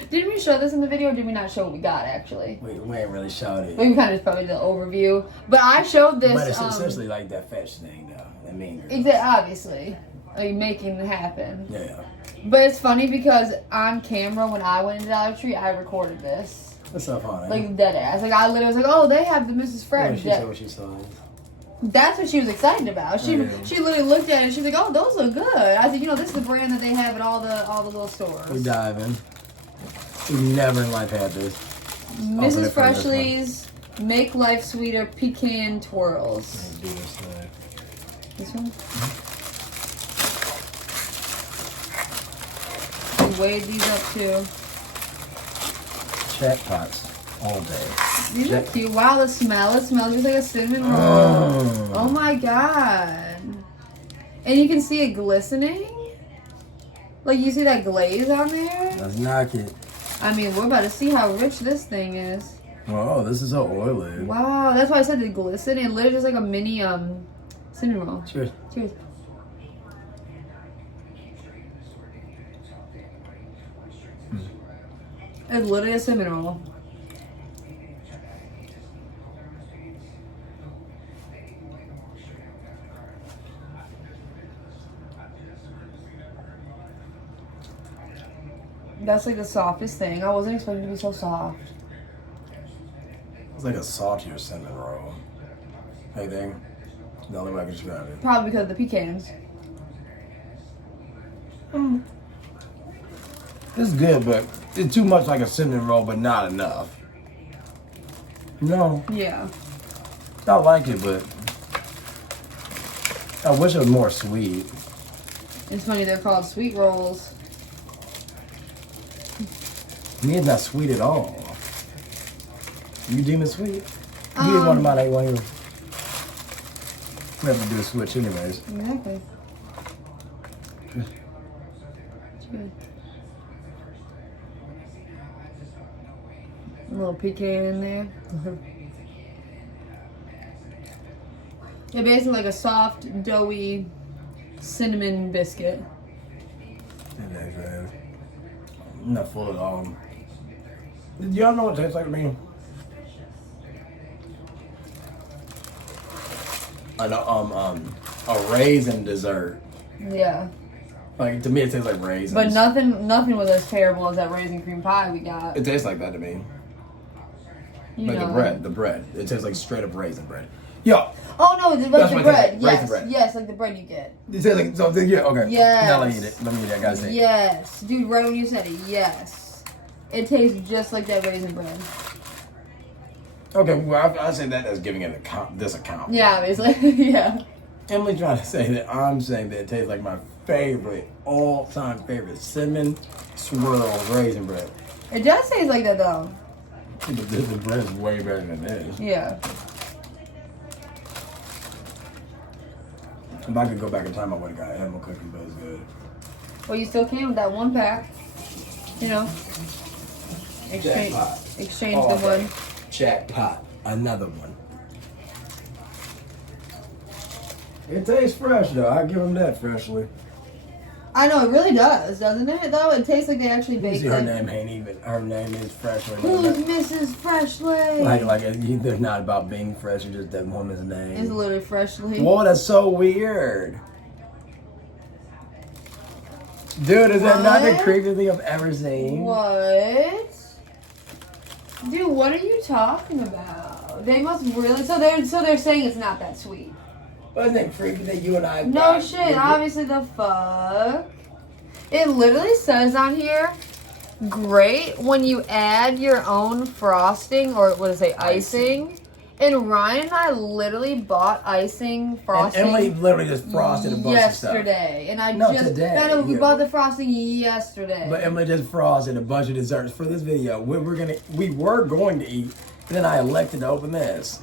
Didn't we show this in the video or did we not show what we got actually? We ain't really showed it. We kind of just probably did the overview. But I showed this. But it's essentially like that fetch thing though. That mean girl. Obviously. Like making it happen. Yeah. But it's funny because on camera when I went into Dollar Tree, I recorded this. What's so funny? Like dead ass. Like I literally was like, oh, they have the Mrs. Fresh. She said what she saw. That's what she was excited about. She literally looked at it and she's like, oh, those look good. I said, you know, this is the brand that they have at all the little stores. We diving. We never in life had this. Mrs. Freshly's Make Life Sweeter Pecan Twirls. This one? We weighed these up too. Chat pots all day. These are cute. Wow, the smell. It smells just like a cinnamon roll. Oh my god. And you can see it glistening. Like you see that glaze on there? Let's knock it. I mean, we're about to see how rich this thing is. Oh, this is so oily. Wow, that's why I said they glisten. It literally just like a mini cinnamon roll. Cheers. Cheers. It's literally a cinnamon roll. That's like the softest thing. I wasn't expecting it to be so soft. It's like a saltier cinnamon roll. Hey, thing. The only way I can describe it. Probably because of the pecans. It's good, but it's too much like a cinnamon roll, but not enough. No, Yeah. I like it, but I wish it was more sweet. It's funny they're called sweet rolls. Me, it's not sweet at all. You deem it sweet? You didn't want to mind anyone here. We have to do a switch anyways. Exactly. It's good. A little pecan in there. Yeah, basically like a soft, doughy cinnamon biscuit. I'm not full at all. Do y'all know what it tastes like to me? A raisin dessert. Yeah. Like, to me, it tastes like raisins. But nothing was as terrible as that raisin cream pie we got. It tastes like that to me. You Like know. the bread. It tastes like straight up raisin bread. Yo, Oh no, like That's the what it bread. tastes like, Yes, raisin bread. yes, like the bread you get. it tastes like, so, yeah, okay. Yes. Now let me eat it. Let me eat it, I gotta say. Yes, dude. Right when you said it, yes, it tastes just like that raisin bread. Okay, well, I say that as giving it this account. Yeah, obviously. Yeah. Emily's trying to say that I'm saying that it tastes like my favorite, all-time favorite cinnamon swirl raisin bread. It does taste like that though. But the bread is way better than this. Yeah. If I could go back in time, I would have got animal cookies, but it's good. Well, you still can with that one pack. You know. Exchange. Jackpot. Exchange Oh, the okay. one. Jackpot. Another one. It tastes fresh, though. I give them that freshly. I know it really does, doesn't it? Though it tastes like they actually You baked see, her it. name ain't even. Her name is Freshly. Who's Mrs. Freshly? Like, they're not about being fresh. It's just that woman's name. It's literally Freshly. Whoa, that's so weird. Dude, is that not the What? creepiest thing I've ever seen? What? Dude, what are you talking about? They must really. So they're saying it's not that sweet. Wasn't it creepy that you and I? No shit. Obviously, the fuck. It literally says on here, great when you add your own frosting or what does it say, icing. And Ryan and I literally bought icing frosting. And Emily literally just frosted a bunch of stuff. Yesterday, and I No, just today. no, we Yeah. bought the frosting yesterday. But Emily just frosted a bunch of desserts for this video. We were going to eat, and then I elected to open this.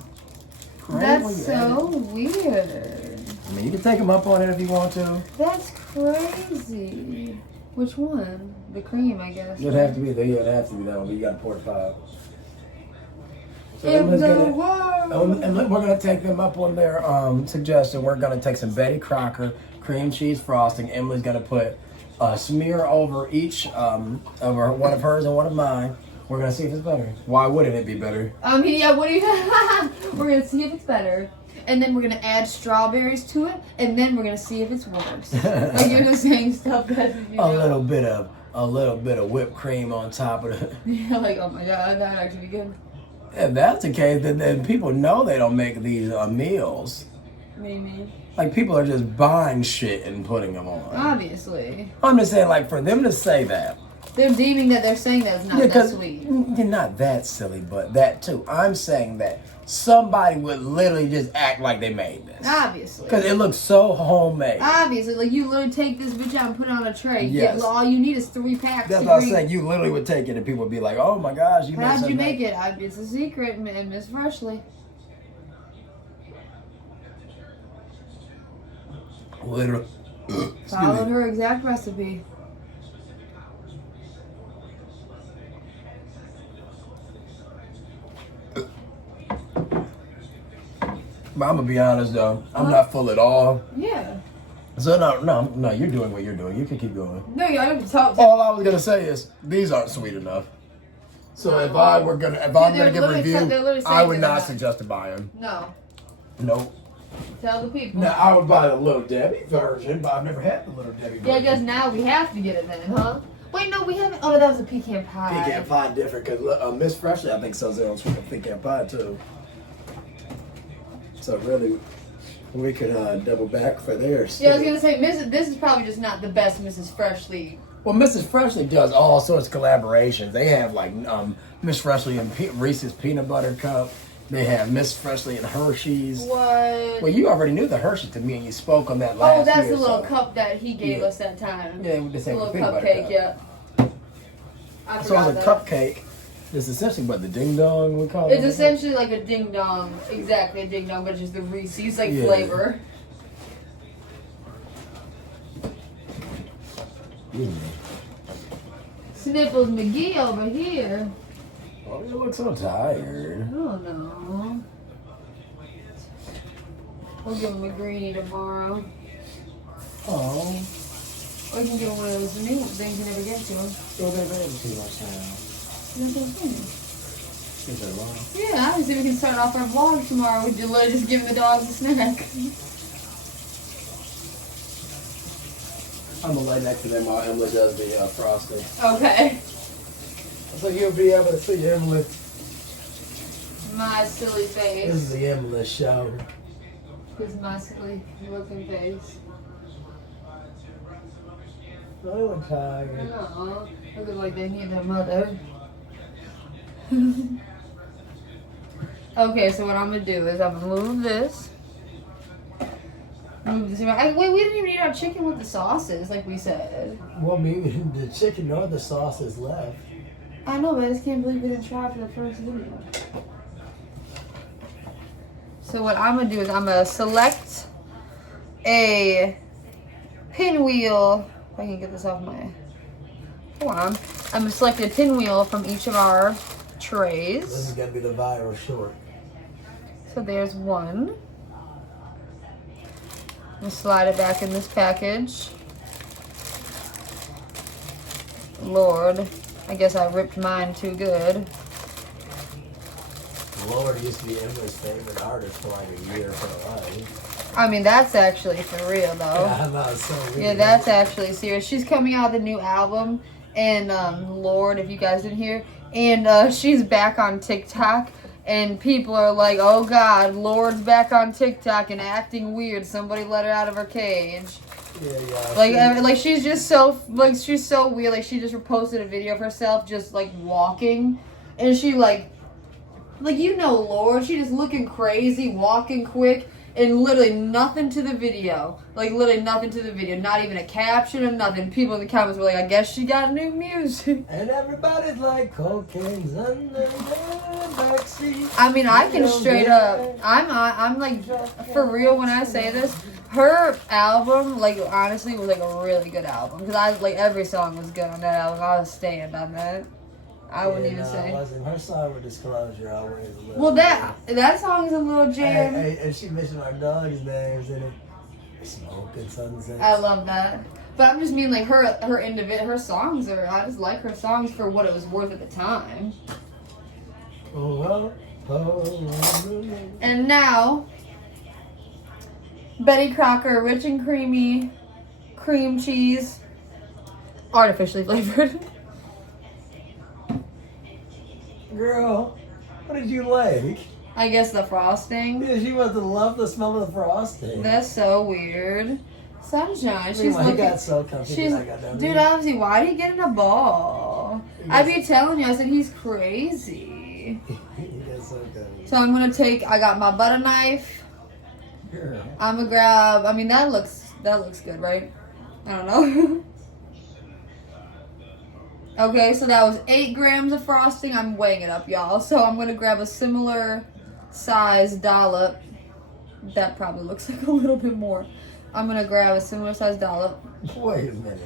That's so weird. I mean, you can take them up on it if you want to. That's crazy. Which one? The cream, I guess. It'd have to be that one, but you gotta pour it 5. So In Emily's the gonna, and we're gonna take them up on their suggestion. We're gonna take some Betty Crocker cream cheese frosting. Emily's gonna put a smear over each over one of hers and one of mine. We're gonna see if it's better. Why wouldn't it be better? I mean, yeah, what do you We're gonna see if it's better. And then we're gonna add strawberries to it, and then we're gonna see if it's worse. Like you're just saying stuff that you A know. little bit of whipped cream on top of it. Yeah, like oh my god, that'd actually be good. If that's the case, then people know they don't make these meals. Maybe. Like people are just buying shit and putting them on. Obviously. I'm just saying, like for them to say that. They're deeming that they're saying that it's not that sweet. You're not that silly, but that too. I'm saying that somebody would literally just act like they made this. Obviously. Because it looks so homemade. Obviously, like you literally take this bitch out and put it on a tray. Yes. All you need is 3 packs. That's what I'm saying. You literally would take it and people would be like, oh my gosh, you made How'd you something. make it? It's a secret, Miss Freshly. Literally. Followed her exact recipe. But I'm gonna be honest though, I'm not full at all. Yeah. So no, you're doing what you're doing. You can keep going. No, you don't have to talk. All I was gonna say is these aren't sweet enough. So if I'm gonna give a review, I would not suggest to buy them. No. Nope. Tell the people. Now I would buy the Little Debbie version, but I've never had the Little Debbie version. Yeah, I guess now we have to get it then, huh? Wait, no, we haven't. Oh, that was a pecan pie. Pecan pie different because Miss Freshly I think sells their own sweet pecan pie too. So really, we could double back for theirs. Yeah, I was gonna say, this is probably just not the best Mrs. Freshly. Well, Mrs. Freshly does all sorts of collaborations. They have like Miss Freshly and Reese's Peanut Butter Cup. They have Miss Freshly and Hershey's. What? Well, you already knew the Hershey to me, and you spoke on that last year. Oh, that's the little cup that he gave us that time. Yeah, with the same little peanut butter cupcake. cup. Yeah. I So forgot it's a that. cupcake. It's essentially what the ding dong we call it. It's essentially like a ding dong, exactly a ding dong, but just the Reese's like Yeah. flavor. Sniffles McGee over here. Oh, you look so tired. I don't know. We'll give him a greenie tomorrow. Oh. Or we can give him one of those new things you never get to him. Well, they've had too much now. That's what I'm saying. Is that long? Yeah, obviously we can start off our vlog tomorrow with literally just giving the dogs a snack. I'm gonna lay next to them while Emily does the frosting. Okay. So you'll be able to see Emily. My silly This face. is the Emily show. This is my silly looking face. I look tired. No, looking like they need their mother. Okay, so what I'm gonna do is I'm gonna move this. Move this around. Wait, we didn't even eat our chicken with the sauces, like we said. Well, maybe the chicken or the sauce is left. I know, but I just can't believe we didn't try for the first video. So what I'm gonna do is I'm gonna select a pinwheel. If I can get this off my forearm. I'm gonna select a pinwheel from each of our trays. This is gonna be the viral short. So there's one. I'm gonna slide it back in this package. Lord, I guess I ripped mine too good. Lord used to be Emily's favorite artist for like a year for a while. I mean, that's actually for real though. Yeah, I know, it's so weird. Yeah, that's actually serious. She's coming out with a new album, and Lord, if you guys didn't hear, and she's back on TikTok, and people are like, "Oh God, Lord's back on TikTok and acting weird. Somebody let her out of her cage." Yeah. Like she's just so she's so weird. Like she just reposted a video of herself just like walking, and she like Lord, she just looking crazy, walking quick. And literally nothing to the video. Like, literally nothing to the video. Not even a caption or nothing. People in the comments were like, I guess she got new music. And everybody's like, cocaine's under the backseat. I mean, I can straight up... I'm like, for real when I say this, her album, like, honestly, was like a really good album. Because every song was good on that album. I was stand on that. I wouldn't even say. Wasn't her song with Disclosure always a little. Well, that song is a little jam. And she mentioned our dogs' names in it. Smoking Sunset. I love that. But I'm just mean like her songs are. I just like her songs for what it was worth at the time. And now, Betty Crocker Rich and Creamy Cream Cheese, artificially flavored. Girl, what did you like? I guess the frosting. Yeah, she must have loved the smell of the frosting. That's so weird. Sunshine. She's He looking. got so comfy. I got down Dude, obviously, why did he get in a ball? I be telling you, I said he's crazy. He got so comfy. So I'm gonna take. I got my butter knife. Girl. I'm gonna grab. I mean, that looks good, right? I don't know. Okay, so that was 8 grams of frosting. I'm weighing it up, y'all. So I'm gonna grab a similar size dollop. That probably looks like a little bit more. I'm gonna grab a similar size dollop. Wait a minute.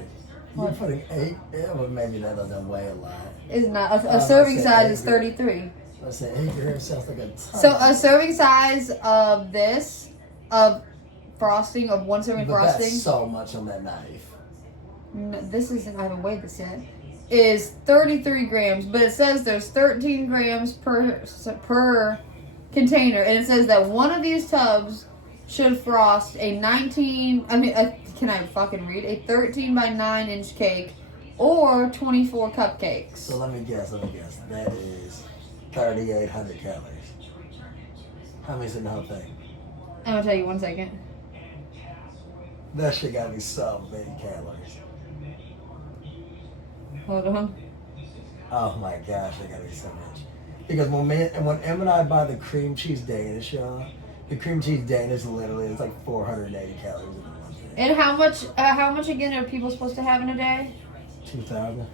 You're putting 8? Yeah, well, maybe that doesn't weigh a lot. Is not a serving size is 33. I said, egg your hair sounds like a ton. So a serving size of this, of frosting, of one serving frosting. That's so much on that knife. No, this isn't, I haven't weighed this yet. Is 33 grams, but it says there's 13 grams per container, and it says that one of these tubs should frost a 19, can I fucking read? A 13 by 9 inch cake or 24 cupcakes. So let me guess. That is 3,800 calories. How many's in the whole thing? I'm gonna tell you 1 second. That shit gotta be so many calories. Hold on. Oh my gosh, that gotta be so much. Because when Em and I buy the cream cheese Danish, y'all, the cream cheese Danish literally is like 480 calories in one thing. And how much again are people supposed to have in a day? 2,000.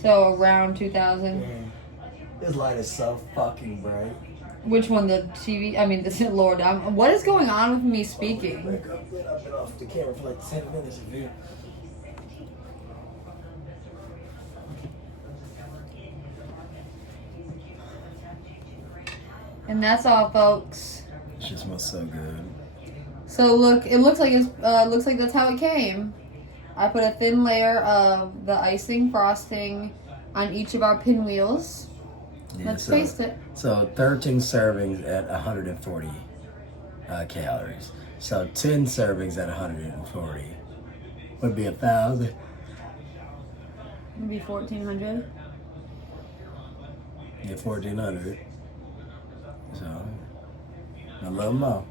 So around 2,000. Yeah. This light is so fucking bright. Which one? The TV? I mean, the Lord. What is going on with me speaking? I've been off the camera for like 10 minutes. And that's all, folks. It just smells so good. So look, it looks like that's how it came. I put a thin layer of the icing frosting on each of our pinwheels. Yeah, Let's taste it. So 13 servings at 140 calories. So 10 servings at 140 would be 1,000. Maybe 1,400. Yeah, 1,400. So a little more.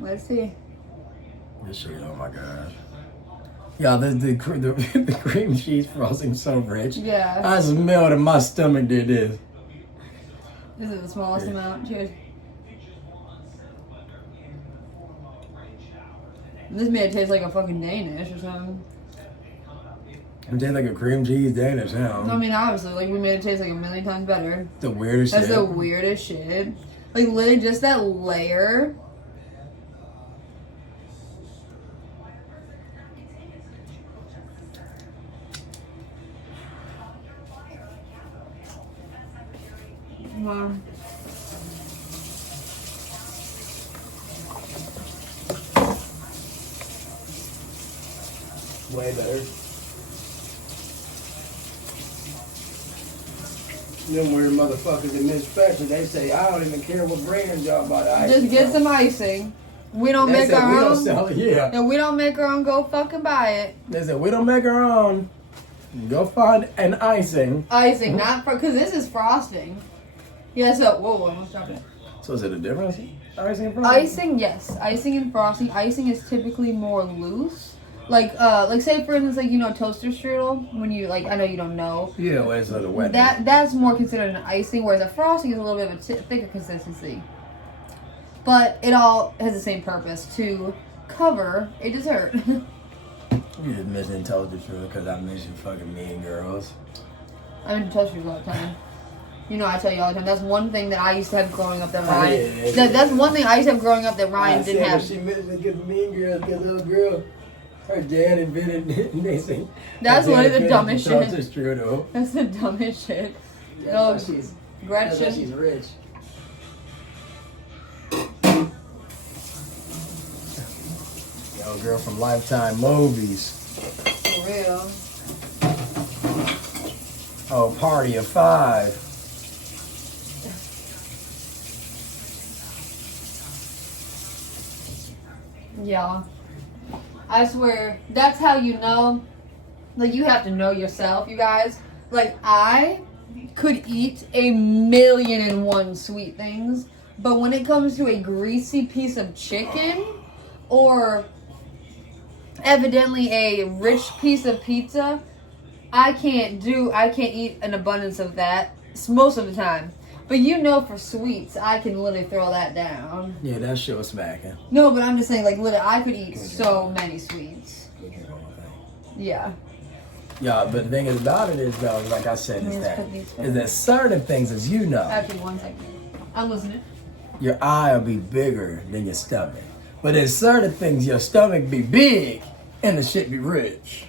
Let's see. This shit, oh my gosh. Yeah, the cream cheese frosting so rich. Yeah. I smelled it. My stomach did this. This is the smallest amount. Cheers. This made it taste like a fucking Danish or something. It tastes like a cream cheese Danish, huh? I mean, obviously, like, we made it taste like a million times better. The weirdest That's shit. the weirdest shit. Like, literally, just that layer. Wow. Way better. Them weird motherfuckers in manufacture, they say, I don't even care what brand y'all buy the icing. Just get from. some icing. We don't They make said our we own. don't sell it, yeah. And we don't make our own. Go fucking buy it. They said, we don't make our own. Go find an icing. Icing, not for, because this is frosting. Yeah, so, whoa, I almost dropped it. So is it a difference? Icing and frosting? Icing, yes. Icing and frosting. Icing is typically more loose. Like say for instance, like, you know, toaster strudel, when you, like, I know you don't know. Yeah, well, it's the wet. That's more considered an icing, whereas a frosting is a little bit of a thicker consistency. But it all has the same purpose, to cover a dessert. You just missing toaster strudel because I miss you fucking Mean Girls. I mean, toaster strudel all the time. You know, I tell you all the time. That's one thing that I used to have growing up that Ryan. That's one thing I used to have growing up that Ryan didn't have. She missed it because Mean Girls, because little girl, her dad invented amazing. That's one of the dumbest shit. Toaster strudel. That's the dumbest shit. Yeah, Oh, she's Gretchen. she's rich. Yo, girl from Lifetime Movies. For real. Oh, Party of Five. Yeah. I swear, that's how you know. Like, you have to know yourself, you guys. Like, I could eat 1,000,001 sweet things, but when it comes to a greasy piece of chicken, or evidently a rich piece of pizza, I can't eat an abundance of that most of the time. But you know, for sweets, I can literally throw that down. Yeah, that shit was smacking. No, but I'm just saying, like, literally, I could eat so many sweets. Yeah. Yeah, but the thing about it is, though, like I said, is that certain things, as you know, Actually, 1 second. I'm listening. your eye will be bigger than your stomach. But there's certain things, your stomach be big and the shit be rich.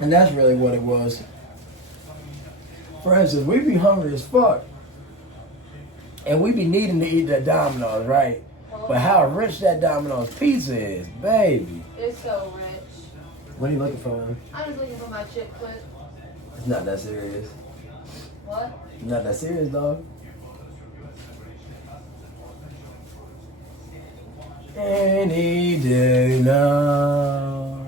And that's really what it was. For instance, we be hungry as fuck. And we be needing to eat that Domino's, right? But how rich that Domino's pizza is, baby. It's so rich. What are you looking for, man? I was looking for my chip clip. It's not that serious. What? Not that serious, dog. Any day now.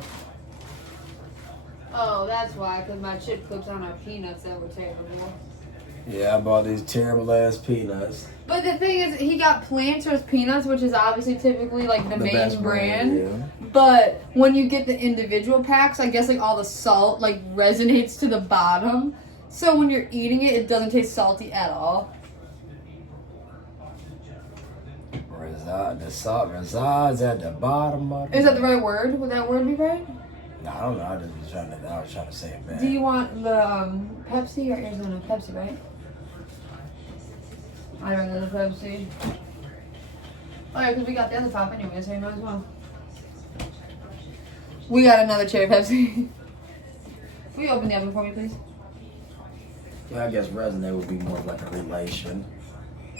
Oh, that's why, because my chip clips on our peanuts that were terrible. Yeah, I bought these terrible ass peanuts. But the thing is, he got Planters peanuts, which is obviously typically like the main best brand. yeah. But when you get the individual packs, I guess like all the salt like resonates to the bottom. So when you're eating it, it doesn't taste salty at all. The salt resides at the bottom of Is that the right word? Would that word be right? No, I don't know. I was trying to say it back. Do you want the Pepsi or Arizona? Pepsi, right? I'd rather the Pepsi. Oh yeah, because we got the other pop anyway, so you might as well. We got another cherry Pepsi. Will you open the oven for me, please? Yeah, I guess resonate would be more of like a relation.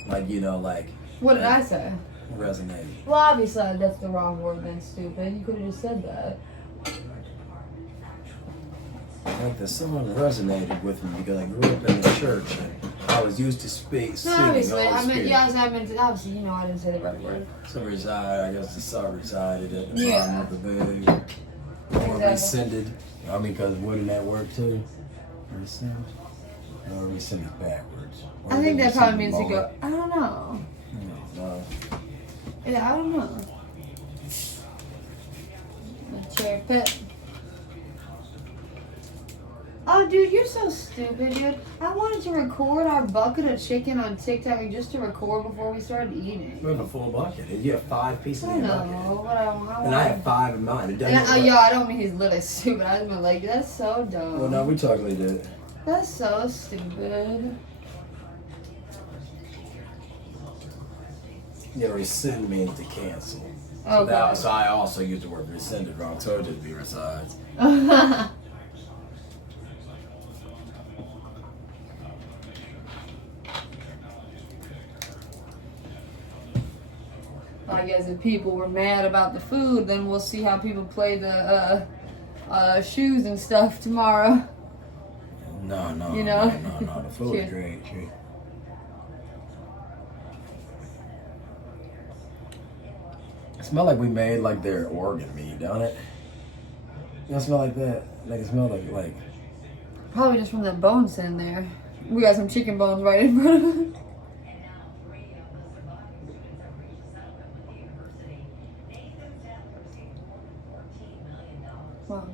Like, you know, like... What did I say? Resonate. Well, obviously that's the wrong word then, stupid. You could have just said that. Like that someone resonated with me because I grew up in the church and I was used to singing. No, obviously. Holy I meant, Spirit. yeah, I meant, obviously, you know, I didn't say the right word. So reside, I guess the salt resided at the Yeah. bottom of the bag. Or Exactly. rescinded. I mean, because wouldn't that work too? Rescind? No, rescind is backwards. Or I think they that probably rescind means to lower. go, I don't know. No. Yeah, I don't know. A cherry pet. Oh, dude, you're so stupid, dude. I wanted to record our bucket of chicken on TikTok just to record before we started eating. We have a full bucket. You have 5 pieces I in your know, bucket. but I want. And I have 5 in mine. It doesn't Yo, I don't mean he's literally stupid. I just meant like, that's so dumb. Well, no, we totally did. That's so stupid. Yeah, rescind means to cancel. Okay. So I also use the word rescinded wrong, so it just be resides. I guess if people were mad about the food, then we'll see how people play the shoes and stuff tomorrow. No. You know? No. The food is great. It smells like we made like their organ meat, don't it? You don't smell like that? Like it smells like... Probably just from that bones in there. We got some chicken bones right in front of us. Wow.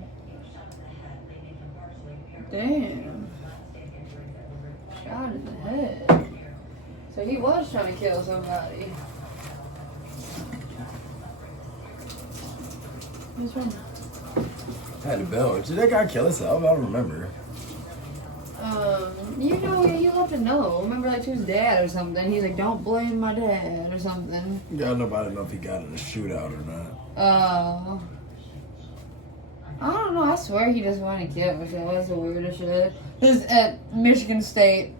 Damn. Shot in the head. So he was trying to kill somebody. What's wrong? Had to build. Did that guy kill himself? I don't remember. You know, you have to know. Remember, like, to his dad or something. He's like, don't blame my dad or something. Yeah, nobody know if he got in a shootout or not. I don't know. I swear he just wanted to kill himself. That's the weirdest shit. This is at Michigan State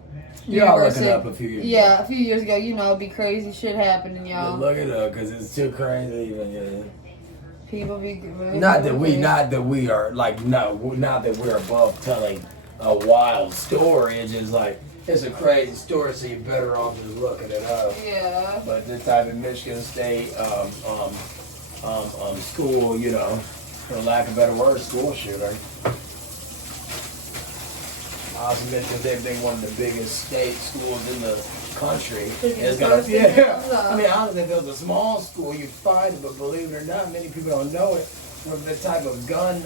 Y'all University. looking up a few years ago. Yeah, a few years ago. You know, it'd be crazy shit happening, y'all. Look it up, because it's too crazy even, yeah. People be really Not that we are like not that we're above telling a wild story. It's just like it's a crazy story, so you're better off just looking it up. Yeah. But this type of Michigan State school, you know, for lack of a better word, school shooter. Also, Michigan State being one of the biggest state schools in the country. It's gonna, I mean, honestly, if it was a small school, you'd find it, but believe it or not, many people don't know it. With the type of gun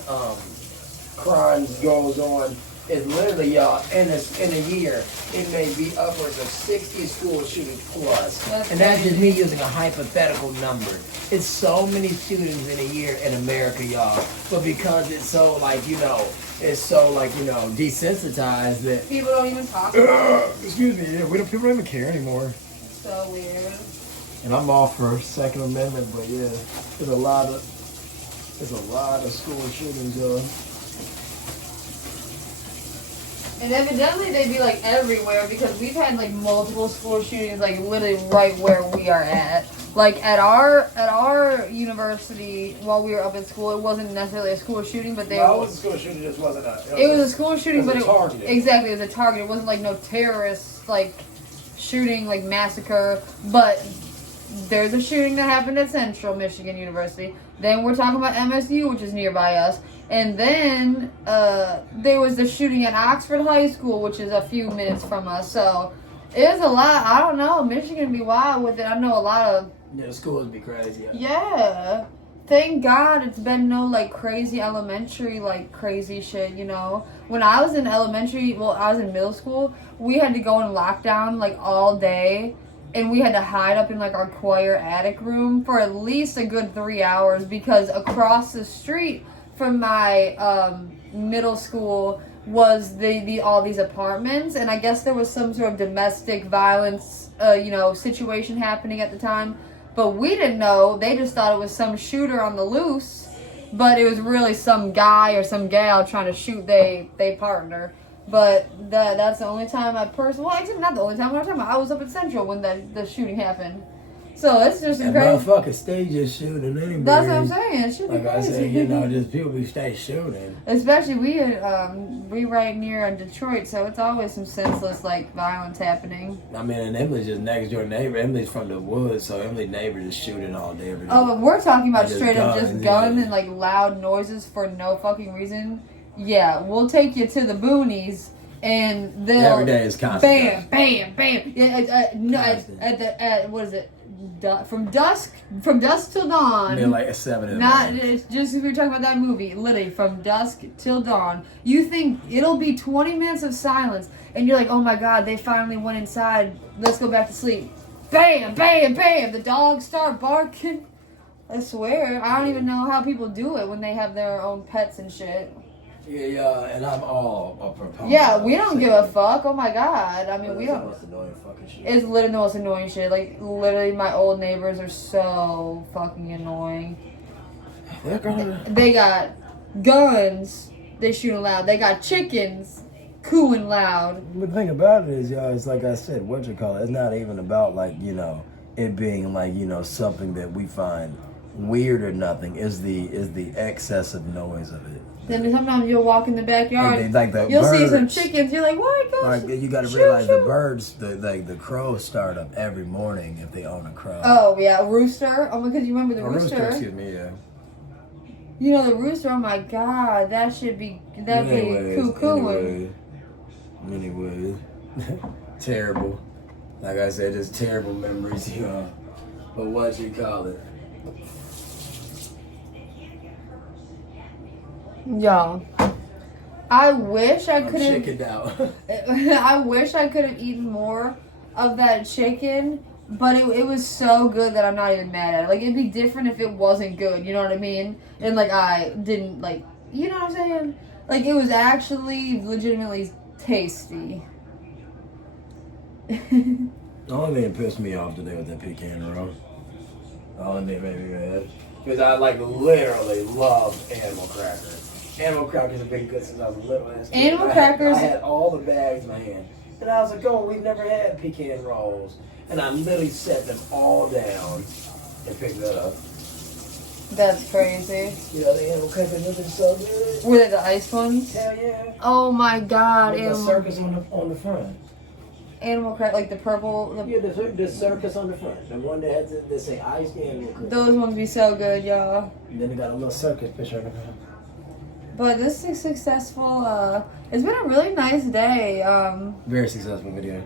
crimes goes on, is literally, y'all, in a year, it may be upwards of 60 school shootings plus. And that's just me using a hypothetical number. It's so many shootings in a year in America, y'all. But because it's so, like, you know, desensitized that People don't even talk about it. excuse me, yeah, people don't even care anymore. It's so weird. And I'm all for Second Amendment, but yeah, there's a lot of school shootings, And evidently they'd be like everywhere because we've had like multiple school shootings like literally right where we are at. Like at our university while we were up at school, it wasn't necessarily a school shooting, but they No, it was a school shooting, just wasn't a... It was a school shooting, but exactly, it was a target. It wasn't like no terrorist like shooting, like massacre. But there's a shooting that happened at Central Michigan University. Then we're talking about MSU, which is nearby us. And then there was the shooting at Oxford High School, which is a few minutes from us. So it was a lot. I don't know. Michigan be wild with it. I know a lot of... Yeah, schools be crazy. Yeah. Thank God it's been no, like, crazy elementary, like, crazy shit, you know? When I was in elementary, well, I was in middle school, we had to go in lockdown, like, all day. And we had to hide up in, like, our choir attic room for at least a good 3 hours because across the street from my middle school was the all these apartments, and I guess there was some sort of domestic violence, situation happening at the time, but we didn't know. They just thought it was some shooter on the loose, but it was really some guy or some gal trying to shoot they partner. But that's the only time actually not the only time. I was up at Central when the shooting happened. So it's just and crazy. Motherfuckers stay just shooting anyway. That's what I'm saying. It should be like crazy. I said, just people be stay shooting. Especially we right near Detroit, so it's always some senseless like violence happening. I mean, and Emily's just next door neighbor. Emily's from the woods, so Emily's neighbor just shooting all day every day. Oh, but we're talking about Like straight up just guns yeah. and like loud noises for no fucking reason. Yeah, we'll take you to the boonies. And they'll every day is constant. Bam, bam. Yeah, what is it? From dusk till dawn. They're like a 7 in the Not morning. it's just if you're talking about that movie, literally from dusk till dawn. You think it'll be 20 minutes of silence, and you're like, oh my god, they finally went inside. Let's go back to sleep. Bam, bam, bam. The dogs start barking. I swear, I don't even know how people do it when they have their own pets and shit. Yeah, and I'm all a proponent. Yeah, we don't give a fuck. Oh my god. I mean, we don't. It's the most annoying fucking shit. It's literally the most annoying shit. Like, literally, my old neighbors are so fucking annoying. They got guns. They shooting loud. They got chickens cooing loud. The thing about it is, y'all, it's like I said, it's not even about, like, it being, like, something that we find weird or nothing. Is the excessive noise of it. Then sometimes you'll walk in the backyard, like you'll birds. see some chickens, you're like, what? Like, you gotta realize the birds, the crows start up every morning if they own a crow. Oh, yeah, rooster. Oh, because you remember the rooster. Excuse me, yeah. You know, the rooster, oh my god, that'd be cuckooing. Anyways. Terrible. Like I said, just terrible memories, But what you call it? Yo, I wish I could have. Chickened out. I wish I could have eaten more of that chicken, but it was so good that I'm not even mad at it. Like, it'd be different if it wasn't good, you know what I mean? And, like, I didn't, like, you know what I'm saying? Like, it was actually legitimately tasty. The only thing that pissed me off today was that pecan roll. The only thing that made me mad. Because I, like, literally love animal crackers. Animal crackers have been good since I was little. Animal crackers. I had all the bags in my hand. And I was like, oh, we've never had pecan rolls. And I literally set them all down and picked that up. That's crazy. The animal crackers have been so good. Were they the ice ones? Hell yeah. Oh my god. With the circus on the front. Animal crack, like the purple. Yeah, the circus on the front. The one that has that say ice animal crackers. Those ones be so good, y'all. And then they got a little circus picture on the front. But this is successful. It's been a really nice day. Very successful video.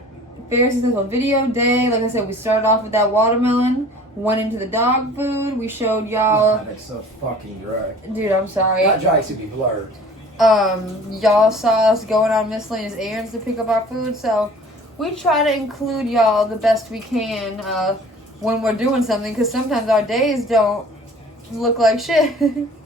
Very successful video day. Like I said, we started off with that watermelon. Went into the dog food. We showed y'all. God, that's so fucking dry. Dude, I'm sorry. Not dry, to be blurred. Y'all saw us going on miscellaneous errands to pick up our food, so we try to include y'all the best we can when we're doing something, because sometimes our days don't look like shit.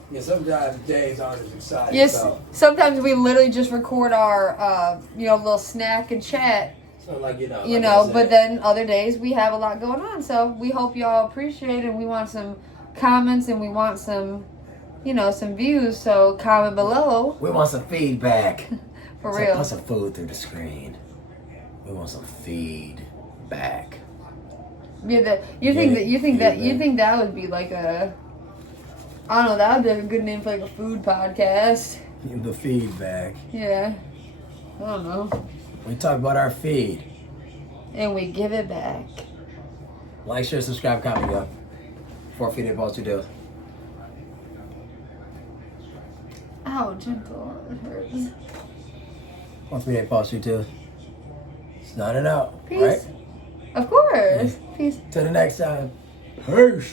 Yeah, sometimes days aren't as exciting. Yes, so. Sometimes we literally just record our, little snack and chat. So, like, But then other days we have a lot going on. So we hope y'all appreciate it. We want some comments and we want some, some views. So comment below. We want some feedback. For So real. put some food through the screen. We want some feedback. Yeah, you think that would be like a, I don't know, that would be like a good name for like a food podcast. The feedback. Yeah. I don't know. We talk about our feed. And we give it back. Like, share, subscribe, comment, yo. 4 feet in balls to do. Ow, gentle. It hurts. 1 feet in balls to do. Signing out. Peace. Right? Of course. Peace. Till the next time. Peace.